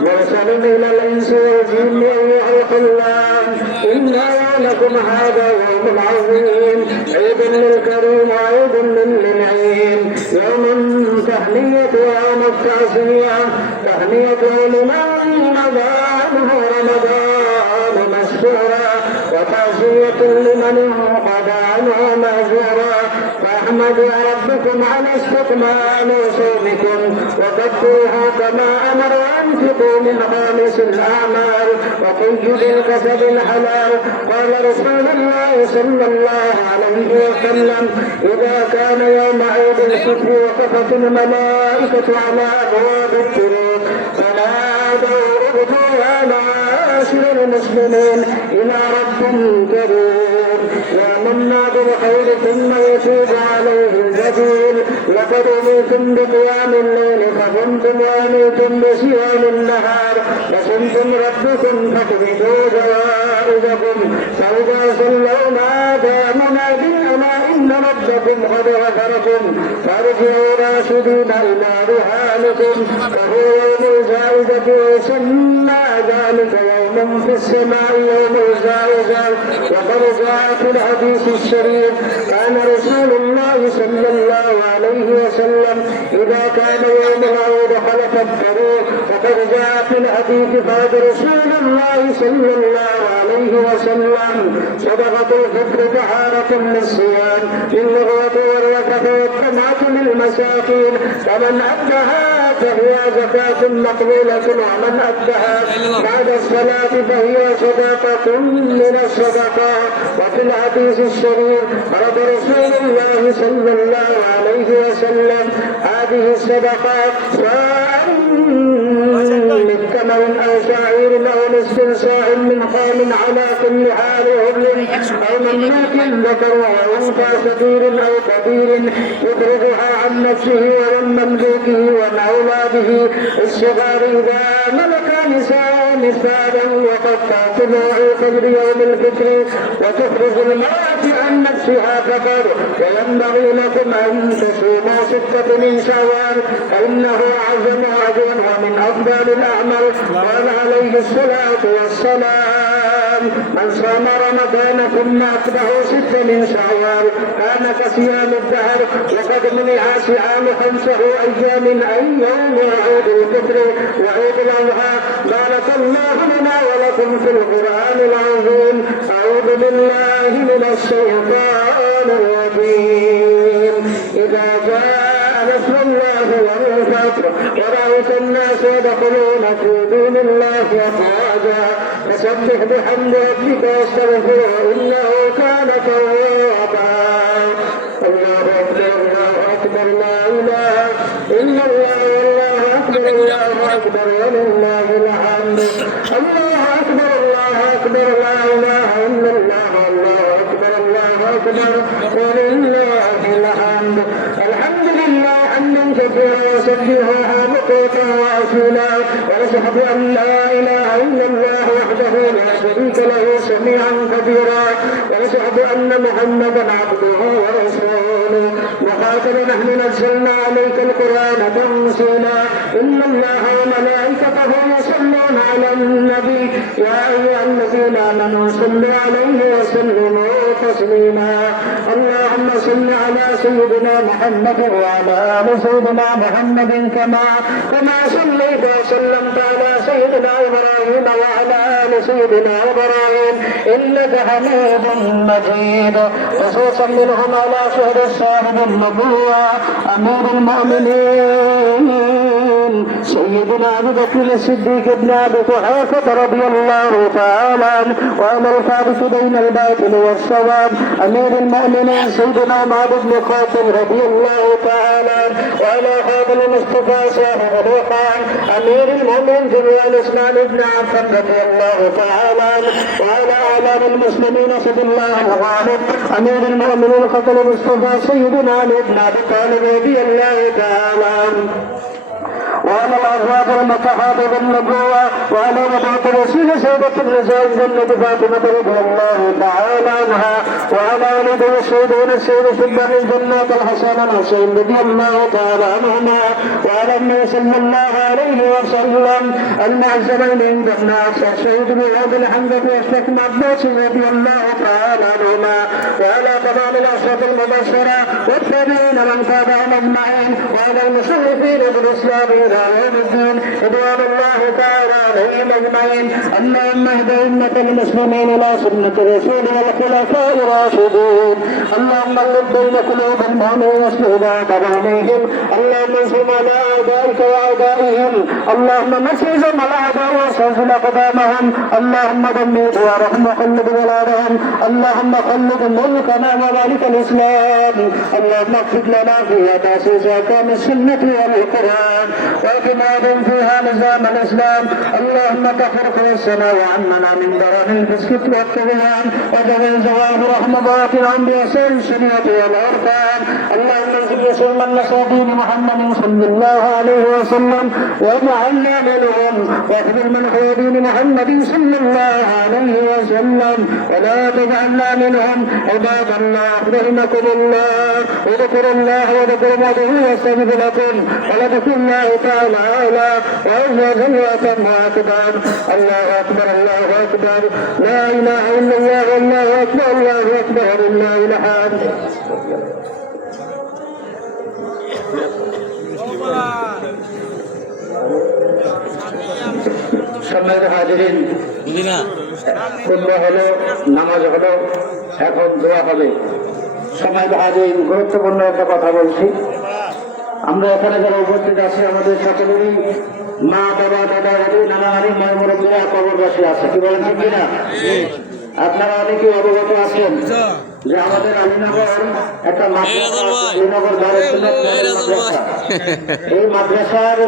مرسل إلى الإنس والجن أيها الخلان إنا لكم هذا يوم عظيم عيد للكريم وعيد للنعيم يوم تهنية ويوم التعزية تهنية لمن مضانه رمضان مشكورا وتعزية لمن انقضى عنه مأجورا فاحمدوا ربكم على استكمال صومكم وقدروه كما امر وانفقوا من خالص الاعمال وقيد الكسب الحلال قال رسول الله صلى الله عليه وسلم اذا كان يوم عيد الفطر وقفت الملائكه على ابواب الطرق فنادوا اغدوا يا معاشر المسلمين الى رب كريم ومنا بالخير ثم يتوب عليه الجبين لقد أميتم بقيام الليل فقمتم وأميتم بصيام النهار فصمتم ربكم فاقبضوا جوائزكم فإذا صلوا نادى مناد ألا إن ربكم قد غفركم فارجعوا راشدين إلى رحالكم فهو يوم الجائزة ويسمى ذلك يوما في السماء يوم الجائزة. وقد جاء في الحديث الشريف كان رسول الله صلى الله عليه وسلم إذا كان يوم العيد خلف الطريق. وقد جاء في الحديث قال رسول الله صلى الله عليه وسلم صدقة الفطر طهارة للصيام للغة والركعة والطمعة للمساكين فمن أدها فهي زكاة مقبولة ومن أدها بعد الصلاة فهي صدقة من الصدقات. وفي الحديث الشريف قال رسول الله صلى الله عليه وسلم هذه الصدقات سواء من تمر أو شعير أو نصف ساع من خام على كل حال هبل أو مملوك ذكر وأنثى صغير أو كبير يخرجها عن نفسه ومن مملوكه ومن أولاده الصغار إذا ملك نساء نساء وقد طلوع فجر يوم الفطر وتخرج المرأة عن نفسها فقد وينبغي لكم أن تصوموا 6 من شوال فإنه أعظم أجرا ومن أفضل الأعمال. قال عليه الصلاة والسلام من صام رمضان ثم أتبعه 6 من شوال كان كصيام الدهر. وقد منع صيام 5 أيام أي يوم عيد الفطر وعيد الأضحى. بارك الله لنا ولكم في القرآن العظيم. أعوذ بالله من الشيطان الرجيم. إذا جاء نصر الله والفتح ورأيت الناس يدخلون في دين الله أفواجا فسبح بحمد ربك واستغفره إنه كان توابا. الله أكبر الله أكبر لا إله إلا الله والله أكبر الله أكبر ولله الحمد. الله أكبر الله أكبر لا إله إلا الله والله أكبر الله أكبر ولله الحمد. الحمد لله حمدا كثيرا وسبحه بكرة وأصيلا وأشهد أن لا إله إلا الله وحده لا شريك له سميعا كبيرا وأشهد أن محمدا عبده ورسوله. وقاتل نحن نزلنا عليك القرآن تنزيلا. إن الله وملائكته يصلون على النبي يا أيها الذين آمنوا صلوا عليه وسلموا تسليما. اللهم صل على سيدنا محمد وعلى آل سيدنا محمد كما صليت وسلمت على سيدنا إبراهيم وعلى آل سيدنا إبراهيم إنك حميد مجيد. خصوصا منهم على شهر الصاحب النبوة أمير المؤمنين سيدنا أبو بكر الصديق بن أبي قحافة رضي الله تعالى عنه وعلى الفارق بين الباطل والصواب أمير المؤمنين سيدنا عمر بن الخطاب رضي الله تعالى عنه وعلى هذا المصطفى صاحب الوقار أمير المؤمنين جميع عثمان بن عفان رضي الله تعالى عنه وعلى أعلام المسلمين صلى الله عليه أمير المؤمنين خطر المصطفى سيدنا علي بن أبي طالب رضي الله تعالى عنه وعلى الأزواج المتحابة بالنبوة وعلى نبوة رسول سيدة النساء الجنة فاطمة رضي الله تعالى عنها وعلى ولد الشهدون السيد سبحان الجنة الحسن الحسين رضي الله تعالى عنهما وعلى النبي صلى الله عليه وسلم المعزمين عند الناس الشهيد بوعد الحمد واشرف عباس رضي الله تعالى عنهما وعلى تمام الأشرف المبشرة والتابعين من تابعهم أجمعين وعلى المشرفين بالإسلام إلى يوم الدين رضوان الله تعالى عليهم أجمعين. اللهم اهد أمة المسلمين إلى سنة الرسول والخلفاء الراشدين. اللهم اغفر بين قلوب المؤمنين واصلح ذات بينهم. اللهم انصر على أعدائك وأعدائهم. اللهم مسجهم الأعداء وسلسل أقدامهم. اللهم دمر ديارهم وقلب بلادهم. اللهم خلد ملكنا ومالك الإسلام. اللهم اغفر لنا فيها تأسيس أحكام السنة والقرآن وإكمال فيها نظام الإسلام. اللهم كفر السماء وعمنا من درن الفسق والطغيان وجعل زواهر رحمات الأنبياء الشريعة والأركان. اللهم انصر من نصر دين محمد صلى الله عليه وسلم واجعلنا منهم واخذل من هو دين محمد صلى الله عليه وسلم. وسلم ولا تجعلنا منهم عباد الله رحمكم الله اذكروا الله وذكروا الله واستغفر لكم ولذكر الله تعالى أعلى وأجل وأتم وأكبر الله أكبر الله أكبر لا إله إلا الله والله أكبر الله أكبر ولله الحمد সম্মানিত হাজিরিন, বুঝি না খুতবা হলো, নামাজ হলো, এখন দোয়া হবে। সম্মানিত হাজিরিন, গুরুত্বপূর্ণ একটা কথা বলছি। আমরা এখানে যারা উপস্থিত আছি আমাদের সকলেরই মা বাবা দাদা দাদি নানা নানি মায়ের মুরব্বীরা কবরবাসী আছে, কি বলেন ঠিক কিনা? আপনারা অনেকে অবগত আছেন যে আমাদের আলীনগর একটা আলীনগর মাদ্রাসা, এই মাদ্রাসার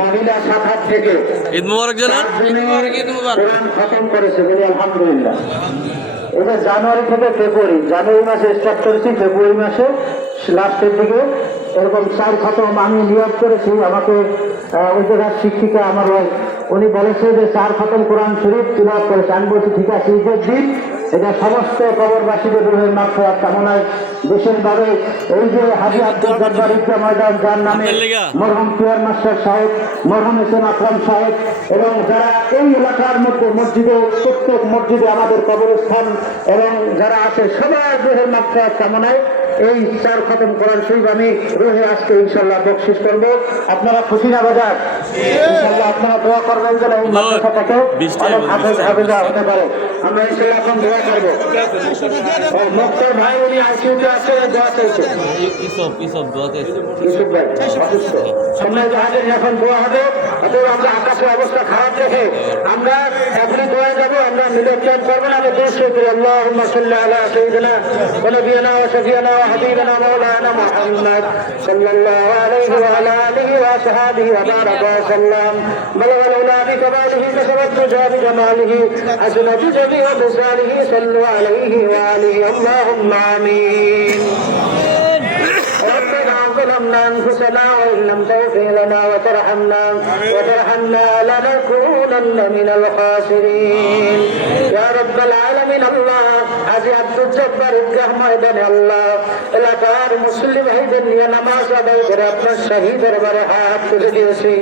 মহিলা শাখা থেকে ঈদ মুবারক জানান। কোরআন খতম করেছে, বলি আলহামদুলিল্লাহ। এটা জানুয়ারি থেকে ফেব্রুয়ারি, জানুয়ারি মাসে স্টার্ট করেছি, ফেব্রুয়ারি মাসে লাস্টের দিকে এরকম 4 খতম আমি নিয়োগ করেছি। আমাকে ওই জায়গার শিক্ষিকা আমার উনি বলেছে যে 4 খতম কোরআন শরীফ তিলাওয়াত করেছে। আমি বলছি ঠিক আছে, ঈদের দিন এটা সমস্ত কবরবাসীদের রুহের মাগফিরাত কামনায় দেশের ভাবে এই যে হাজী আব্দুল জব্বার ঈদগাহ ময়দান, যার নামে মরহুম পিয়ার মাস্টার সাহেব, মরহুম হোসেন আকরাম সাহেব এবং যারা এই এলাকার মধ্যে মসজিদে, প্রত্যেক মসজিদে আমাদের কবরস্থান এবং যারা আছে সবার রুহের মাগফিরাত কামনায় এই 4 খতম কোরআন শরীফ আমি রুহে আজকে ইনশাআল্লাহ বকশিশ করব। আপনারা খুশি না বাজার? ইনশাআল্লাহ আপনারা দোয়া করবেন যেন এই মাদ্রাসাটাকে অনেক হাফেজা হতে পারে। আমরা ইনশাআল্লাহ এখন দোয়া করব। মুক্তার ভাই উনি আইসিইউতে আছে, দোয়া চাইছে। ইসব দোয়াতে ইউসুফ ভাই অসুস্থ। সম্মানিত হাজিরিন, এখন দোয়া হবে। অতএব আমরা আকাশের অবস্থা খারাপ দেখে আমরা এখনই দোয়া যাব। আমরা মিলাদ করবো না, আমরা দোয়া করি। আল্লাহুম্মা সাল্লি আলা সাইয়্যিদিনা ওয়া নাবিয়িনা ওয়া শাফিয়িনা ওয়া হাবিবিনা মাওলানা মুহাম্মদ সাল্লাল্লাহু আলাইহি ওয়া আলা আলিহি ওয়া আসহাবিহি ওয়া বারাকা ওয়া সাল্লাম। বালাগাল উলা বিকামালিহি কাসাবাতু জাবি জামালিহি হাসনাতু জামিউ বিসালিহি সাল্লু আলাইহি ওয়া আলিহি আল্লাহুম্মা আমিন। ربنا ظلمنا أنفسنا وإن لم تغفر لنا وترحمنا لنكونن من الخاسرين يا رب العالمين। الله হাজী আব্দুল জব্বার ঈদগাহ ময়দানে আল্লাহ এলাকার মুসলিম ভাইদের নিয়ে নামাজ আদায় করে আপনার শাহী দরবারে হাত তুলে দিয়েছি।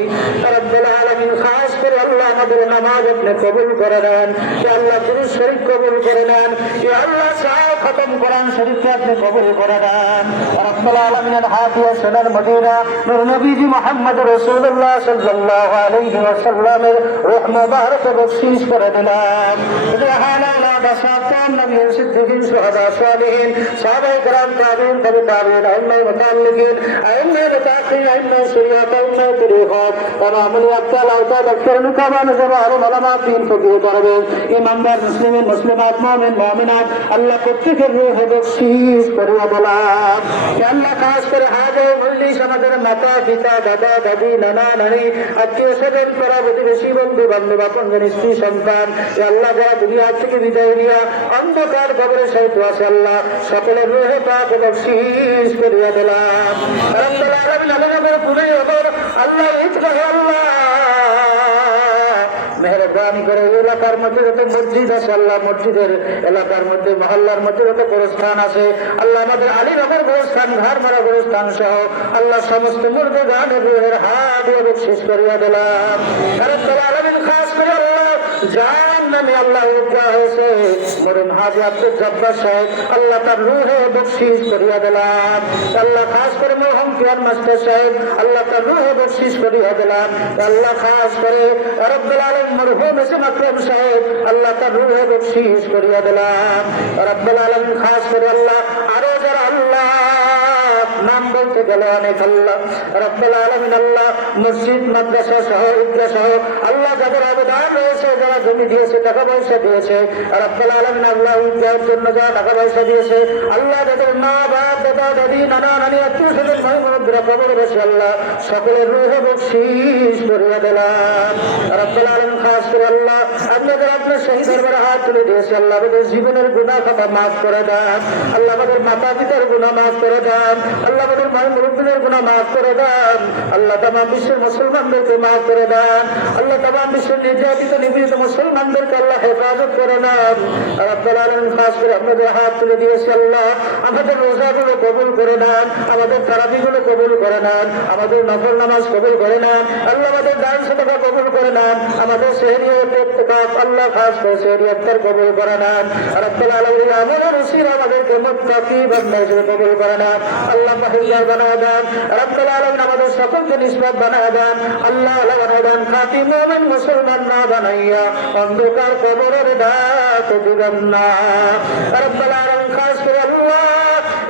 রব্বুল আলামিন, খাস করে আল্লাহ আমাদের নামাজ আপনি কবুল করে নেন। ইয়া আল্লাহ দুরূদ শরীফ কবুল করে নেন। ইয়া আল্লাহ 4 খতম কোরআন শরীফকে আপনি কবুল করে নেন। রব্বুল আলামিনের হাতিয়া সোনার মদিনা নূর নবীজি মুহাম্মদ রাসূলুল্লাহ সাল্লাল্লাহু আলাইহি ওয়াসাল্লামের রূহ মুবারক বখশিশ করে দিলাম। সুবহানাল্লাহ বাসাতান নবী সিদ্দিকিন শুহাদা সালিহিন সাহাবায়ে কেরাম তাবিঈন তাবে তাবিঈন আইম্মায়ে মুতাআল্লিকিন আইম্মায়ে মুতাআক্কিন আইম্মায়ে শরিয়াত আইম্মায়ে তরিকাত তামামুল আবতাল আওতাদ আকরামু কামান জামাআর উলামা তিন ফকিহ করবেন ইমামদার মুসলিমিন মুসলিমাত মুমিন মুমিনাত আল্লাহ প্রত্যেকের রূহ বখশিশ করে দিলাম। আল্লাহ খাস করে হাজে মজলিস আমাদের মাতা পিতা দাদা দাদি নানা নানি আত্মীয় স্বজন পাড়া প্রতিবেশী বন্ধু বান্ধব আপনজন স্ত্রী সন্তান আল্লাহ যারা দুনিয়া থেকে বিদায় নিয়া অন্ধকার কবরে শহীদ আছে আল্লাহ সকলের রূহে পাক বখশিশ করিয়া দিলাম। রব্বুল আলামিন আল্লাহর পুরে আল্লাহ ঈদগাহ আল্লাহ মেহরবানি করে এলাকার মধ্যে যত মসজিদ আছে আল্লাহ মসজিদের এলাকার মধ্যে মহল্লার মধ্যে যত গোরস্থান আছে আল্লাহ আমাদের আলীনগর গোরস্থান ঘাড়মারা গোরস্থান সহ আল্লাহ সমস্ত মুর্দে গানের রুহের হাত বখশিশ করিয়া দিলাম। রব্বুল আলামিন খাস করে আল্লাহ যার নামে আল্লাহ ঈদগাহ হয়েছে মরহুম হাজী আব্দুল জব্বার সাহেব আল্লাহ তার রুহে বখশিশ করিয়া দিলাম। আল্লাহ খাস করে মরহুম পিয়ার মাস্টার সাহেব আল্লাহ তার রুহে বখশিশ করিয়া দিলাম। আল্লাহ খাস করে রব্বুল আলামিন মরহুম হোসেন আকরাম সাহেব আল্লাহ তার রুহে বখশিশ করিয়া দিলাম। রব্বুল আলামিন খাস করে আল্লাহ আরো যারা আল্লাহ নাম বলতে গেলে অনেক আল্লাহ রব্বুল আলামিন আল্লাহ মসজিদ মাদ্রাসা সহ ঈদগাহ সহ আল্লাহ যাদের অবদান রয়েছে, যারা জমি দিয়েছে টাকা পয়সা দিয়েছে রব্বুল আলামিন আল্লাহ ঈদগাহের জন্য যারা টাকা পয়সা দিয়েছে আল্লাহ যাদের মা বাপ দাদা দাদি নানা নানি আত্মীয় স্বজন ভাই বোনেরা কবরে বসে আল্লাহ সকলের রুহে বখশিশ করিয়া দিলাম। রব্বুল আলামিন খাস করে আল্লাহ আপনাদের আপনার শহীদ দরবারে হাত তুলে দিয়েছে আল্লাহ আমাদের জীবনের গুনাহ খাতা মাফ করে দেন। আল্লাহ আমাদের মাতা পিতার গুনাহ মাফ করে দেন। আল্লাহ আমাদের ভাই মুরব্বীদের গুনাহ মাফ করে দেন। আল্লাহ তামাম বিশ্বের মুসলমানদেরকে মাফ করে দেন। আল্লাহ তামাম বিশ্বের নির্যাতিত নিপীড়িত মুসলমানদেরকে আল্লাহ হেফাজত করে নেন। রব্বুল আলামিন খাস করে আপনাদের হাত তুলে দিয়েছি আল্লাহ, আমাদের রোজাগুলো কবুল করে নেন, আমাদের তারাবিগুলো কবুল করে নেন, আমাদের নফল নামাজ কবুল করে নেন আল্লাহ, আমাদের দান সাদাকা কবুল করে নেন, আমাদের সেহরিয়ত ইত্তেকাফ আল্লাহ খাস করে সেহরিয়ত কবুল করে নেন। রব্বুল আলামিন আমাদের উসিলা আমাদেরকে মুত্তাকি বান্দা হিসেবে কবুল করে নেন আল্লাহ, পাহিল্লা বানায় দেন। রব্বুল আলামিন আমাদের সকলকে নিসবত বানায় দেন আল্লাহ, বানায় দেন খাঁটি মুমিন মুসলমান না বানাইয়া অন্ধকার কবরের ডাক দিবেন না। রব্বুল আলামিন খাস করে আল্লাহ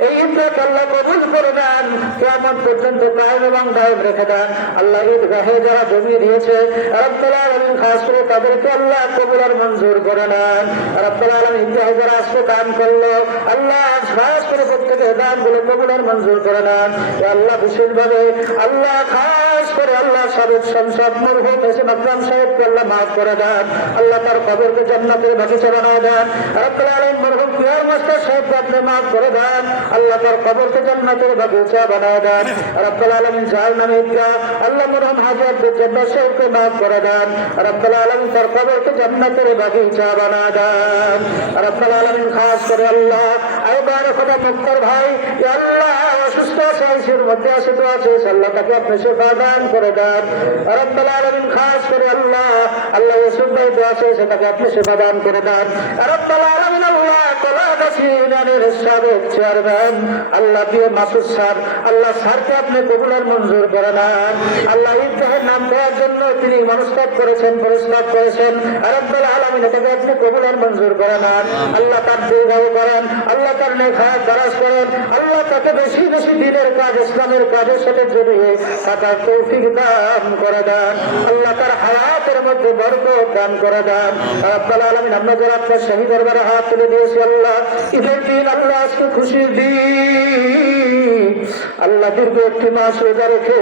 এই ঈদকে আল্লাহ কবুল করে দেন, কিয়ামত পর্যন্ত কায়েম এবং দায়েম রেখে দেন আল্লাহ। ঈদগাহে যারা জমি দিয়েছে রব্বুল আলামিন খাস করে তাদেরকে আল্লাহ কবুল আর মঞ্জুর করে নেন। রব্বুল আলামিন ঈদগাহে যারা আজকে দান করলো আল্লাহ খাস করে প্রত্যেকের দানগুলো কবুল আর মঞ্জুর করে নেন আল্লাহ। বিশেষভাবে আল্লাহ খাস করে আল্লাহ সাবেক সংসদ মরহুম হোসেন আকরাম সাহেবকে আল্লাহ মাফ করে দেন আল্লাহ, তার কবরকে জান্নাতের বাগিচা বানায় দেন। রব্বুল আলামিন মরহুম পিয়ার মাস্টার সাহেবকে আপনি মাফ করে দেন আল্লাহ, তার কবরকে জান্নাতের বাগিচা বানায় দেন। রব্বুল আলামিন যার নামে ঈদগাহ আল্লাহ মরহুম হাজী আব্দুল জব্বার সাহেবকে মাফ করে দেন। রব্বুল আলামিন তার কবরকে জান্নাতের বাগিচা বানায় দেন। রব্বুল আলামিন খাস করে আল্লাহ আইবার খোদা মুক্তার ভাই আল্লাহ অসুস্থ আছে, আইসিউর মধ্যে আছে, তো আছে আল্লাহ, তাকে আপনি শিফা দান করে দেন। রব্বুল আলামিন খাস করে আল্লাহ আল্লাহ ইউসুফ ভাই তো আছে, সেটাকে আপনি শিফা দান করে দেন। রব্বুল আলামিন আল্লাহ কলাগাছি ইউনিয়নের সাবেক চেয়ারম্যান আল্লাহ দিয়ে মাসুদ স্যার আল্লাহ স্যারকে আপনি কবুল আর মঞ্জুর করে নেন আল্লাহ। ঈদগাহের নাম দেওয়ার জন্য তিনি মনস্তাব করেছেন, প্রস্তাব করেছেন রব্বুল আলামিন এটাকে আপনি কবুল আর মঞ্জুর করে নেন আল্লাহ, তার দীর্ঘায়ু করেন আল্লাহ, তার নেখায়াত দারাজ করেন আল্লাহ, তাকে বেশি বেশি দিনের কাজ ইসলামের কাজের সাথে জড়িয়ে থাকার তৌফিক দান করে দেন আল্লাহ, তার হায়াতের মধ্যে বরকত দান করে দেন। রব্বুল আলামিন আমরা যারা আপনার শহীদ দরবারে হাত তুলে দিয়েছি আল্লাহ, ঈদের দিন আল্লাহ আজকে খুশির দিন আল্লাহ, দীর্ঘ একটি মাস রোজা রেখে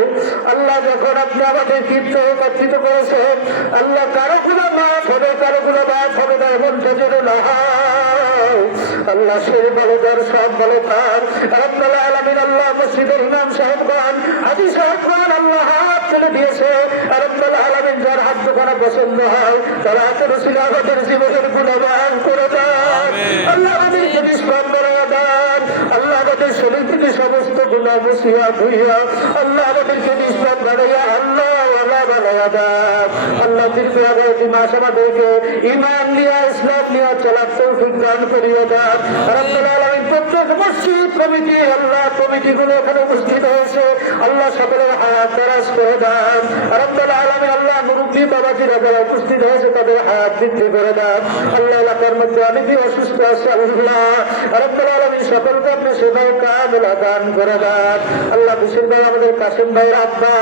আল্লাহ যখন আপনি আমাদের কীর্ত একত্রিত করেছেন আল্লাহ, কারো গুলো মাফ হবে, কারো গুলো মাফ হবে না এমনটা যেন না হয় আল্লাহ, সে ভালো তার সব ভালো তার। রব্বুল আলামিন আল্লাহ মসজিদের ইমাম সাহেবগণ হাজী সাহেবগণ আল্লাহ হাত তুলে দিয়েছে রব্বুল আলামিন, যার হাত দোকানে পছন্দ হয় তারা হাতের উসিলা আমাদের জীবনের গুণগান করে দেন আল্লাহ, আমাদেরকে নিষ্পাপ করে দেন আল্লাহ, আমাদের শরীর থেকে সমস্ত গুনাহ মুছিয়া ধুইয়া আল্লাহ আমাদেরকে নিষ্পাপ বানাইয়া আল্লাহ বানাইয়া দেন আল্লাহ। দীর্ঘ 11টি মাস আমাদেরকে ঈমান নিয়ে ইসলাম নিয়ে চলার তৌফিক দান করিয়ে দেন রব্বুল আলামিন। প্রত্যেক মসজিদ কমিটি আল্লাহ কমিটিগুলো এখানে উপস্থিত হয়েছে আল্লাহ, সকলের হায়াত দারাজ করে দেন রব্বুল আলামিন আল্লাহ। মুরব্বী বাবাজিরা যারা উপস্থিত হয়েছে তাদের হায়াত বৃদ্ধি করে দেন আল্লাহ। এলাকার মধ্যে অনেকেই অসুস্থ আছে আল্লাহ, রব্বুল আলামিন সকলকে আপনি সেবায় কামিলা দান করে দেন আল্লাহ। বিশেষভাবে আমাদের কাসিম ভাইয়ের আব্বা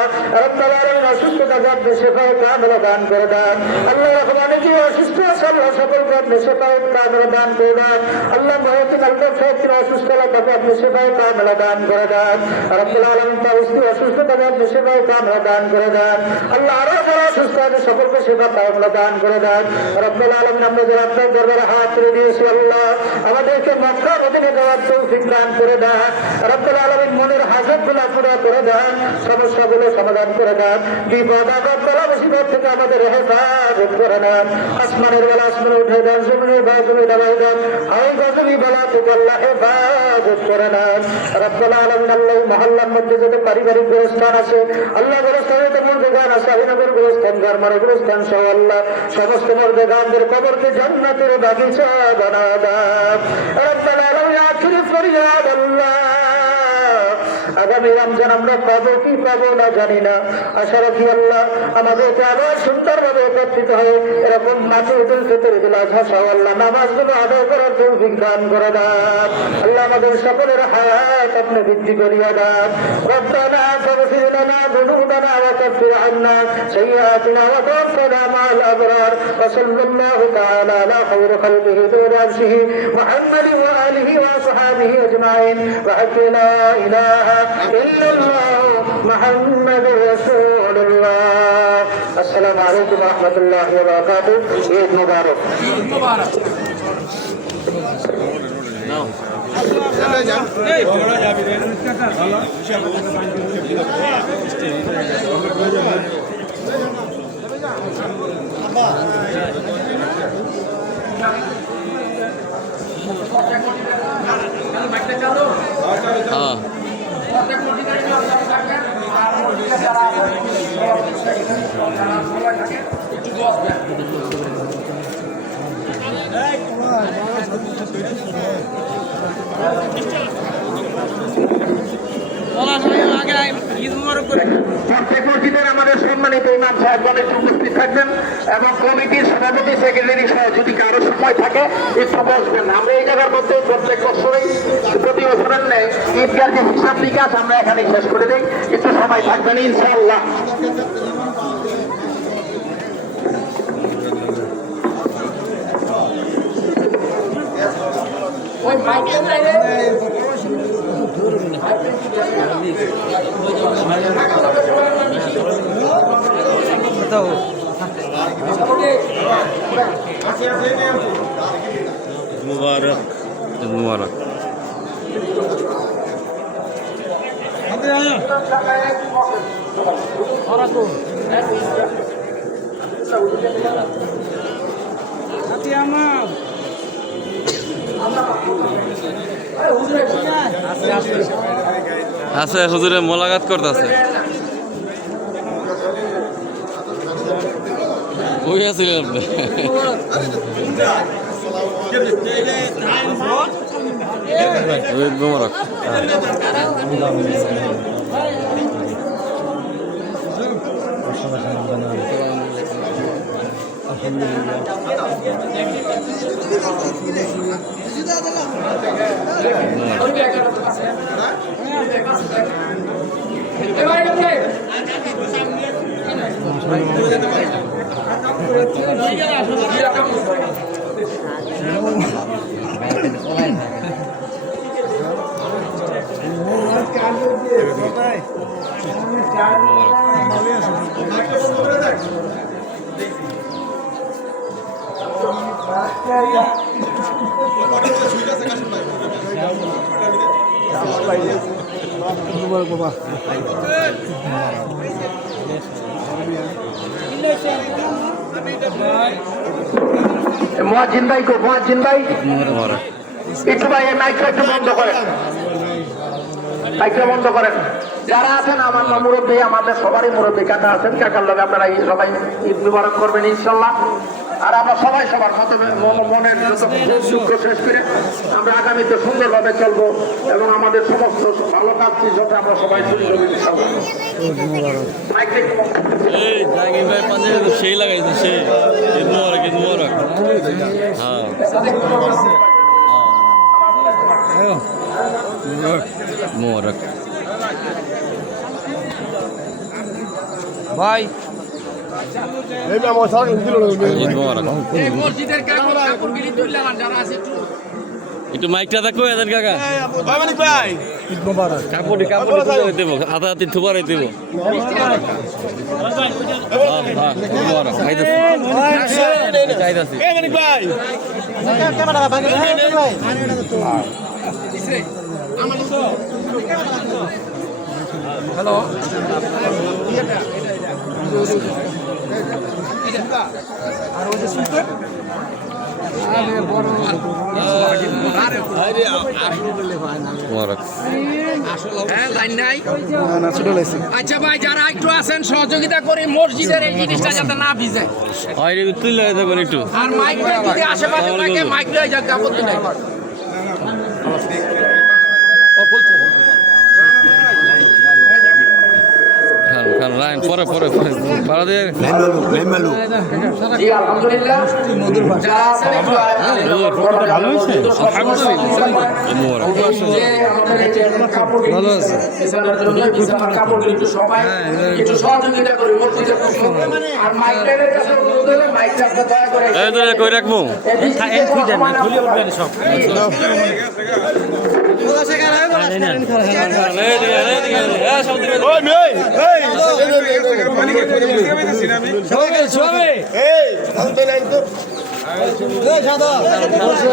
রব্বুল আলামিন অসুস্থতা আপনি সেবায় কামিলা দান করে দেন আল্লাহ। এরকম অনেকেই অসুস্থ আছে আল্লাহ, সকলকে আপনি সেবায় কামিলা দান করে দেন আল্লাহ। মহতিন আল্লাহ সাহেবকে অসুস্থতা তাকে আপনি সেবায় কামিলা দান করে দেন রব্বুল আলামিন। তার স্ত্রী অসুস্থতাকে আপনি সেবায় কামিলা দান করে দেন আল্লাহ। আরো যারা অসুস্থ আছে সকলকে সেবা কামিলা দান করে দেন রব্বুল আলামিন। আমরা যারা আপনার দরবারে হাত তুলে দিয়েছি আল্লাহ, আমাদেরকে মক্কা মদিনা যাওয়ার তৌফিক দান করে দেন রব্বুল আলামিন। মনের হাজতগুলো পুরা করে দেন, সমস্যাগুলো সমাধান করে দেন, বিপদ আপদ বলা মুসিবত থেকে আমাদের হেফাজত করে নেন। আসমানের বেলা আসমানে উঠে দেন, জমিনের বেলা জমি দাবাই দেন, হাই গজবি বেলা থেকে আল্লাহ হেফাজত করে নেন রব্বুল আলামিন। আল্লাহ মহল্লার মধ্যে যত পারিবারিক গোরস্থান আছে আল্লাহ, গোরস্থানে তো মুর্দেগান আছে, আবিনগর গোরস্থান, গারমারে গোরস্থান সহ আল্লাহ সমস্ত মুর্দেগানদের কবরকে জান্নাতের বাগিচা বানায় দেন রব্বুল আলামিন। আখিরি ফরিয়াদ আল্লাহ, আগামী রমজান আমরা পাবো কি পাবো না জানি না, আশা রাখি আল্লাহ আমাদেরকে আবার সুন্দরভাবে একত্রিত হয়ে এরকম মাঠে ঈদুল ফিতর ঈদুল আজহা সহ আল্লাহ নামাজগুলো আদায় করার তৌফিক দান করে দেন আল্লাহ। আমাদের সকলের হায়াত আপনি বৃদ্ধি করিয়া দেন। রব্বানা ফাগফির লানা যুনুবানা ওয়া কাফির আন্না সাইয়্যাতিনা ওয়া তাওফানা মা'আল আবরার ওয়া সাল্লাল্লাহু তাআলা আলা খায়রি খালকিহি রাসূলিহি মুহাম্মাদিন ওয়া আলিহি ওয়া আসহাবিহি আজমাইন ওয়া লা ইলাহা ইল্লাল্লাহু মুহাম্মাদুর রাসূলুল্লাহ। আসসালামু আলাইকুম ওয়া রাহমাতুল্লাহি ওয়া বারাকাতুহু। ঈদ মুবারক। যাবি হ্যাঁ প্রত্যেক মসজিদের আমাদের সম্মানিত ইমাম সাহেবগণ একটু উপস্থিত থাকবেন এবং কমিটির সভাপতি সেক্রেটারি সহ যদি কারো সময় থাকে একটু বসবেন। আমরা এই জায়গার মধ্যে প্রত্যেক বছরই প্রতি বছরের নেই ঈদগার যে হিসাব নিকাশ আমরা এখানে শেষ করে দিই, একটু সময় থাকবেন ইনশাআল্লাহ। মুবারক মুবারক আছে হুজুরে মোলাকাত করতেছে ওই আছিলেন আপনি মুবারক মুয়াজ্জিন ভাই গো, মুয়াজ্জিন ভাই মুবারক একটু ভাই এই মাইকটা একটু বন্ধ করেন, মাইকটা বন্ধ করেন। যারা আছেন আমার মুরব্বী, আমাদের সবারই মুরব্বী কাকা আছেন, কাকার লগে আপনারা সবাই ঈদ মুবারক করবেন ইনশাল্লাহ। আর আমরা সবাই সবার মনের যত দুঃখ শেষ করে আমরা আগামীতে সুন্দরভাবে চলবো এবং আমাদের সমস্ত ভালো কাজ যাতে আমরা সবাই শুরু করি ইনশাল্লাহ। মাইকটা একটু বন্ধ করুন। এই জাগির ভাই পাঞ্জাবি তো সেই লাগাইছে সে ঈদ মুবারক ঈদ মুবারক হ্যাঁ মুবারক ভাই ঈদ মুবারক মসজিদের কাপড় তুললাম যারা আছে একটু মাইকটা দেখো এদের কাকা কাপড় দেবো হাতে হাতে থুবার দেবো হ্যালো আচ্ছা ভাই যারা একটু আছেন সহযোগিতা করে মসজিদের এই জিনিসটা যাতে না ভিজে তুললে দেখুন একটু আর মাইক যদি আশেপাশে থাকে মাইক লয়ে যাক আপত্তি নাই খান রাইন পরে পরে পাড়া দিয়ে জি আলহামদুলিল্লাহ যারা আছেন একটু ভালো হয়েছে ভালো আছে বিছানার কাপড় একটু সবাই একটু সহযোগিতা করে মসজিদের আর মাইকের কাছে অনুরোধ হলো মাইকটা দয়া করে এই ধরে কই রাখবো খুলে উঠবেন সব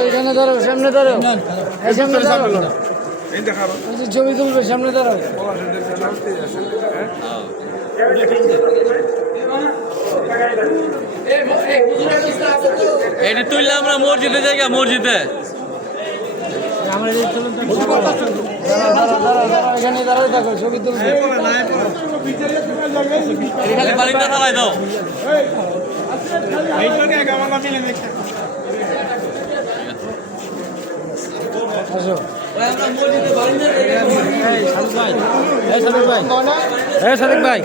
এখানে ধরো সামনে ধরো এই সামনে ধরো ছবি তুলবে সামনে ধরো এটি তুললে আমরা মসজিদে জায়গা মসজিদে এখানে দাঁড়াই থাকো ছবি তুলবো খালি বাড়িটা চালাই দাও আসো সাদিক ভাই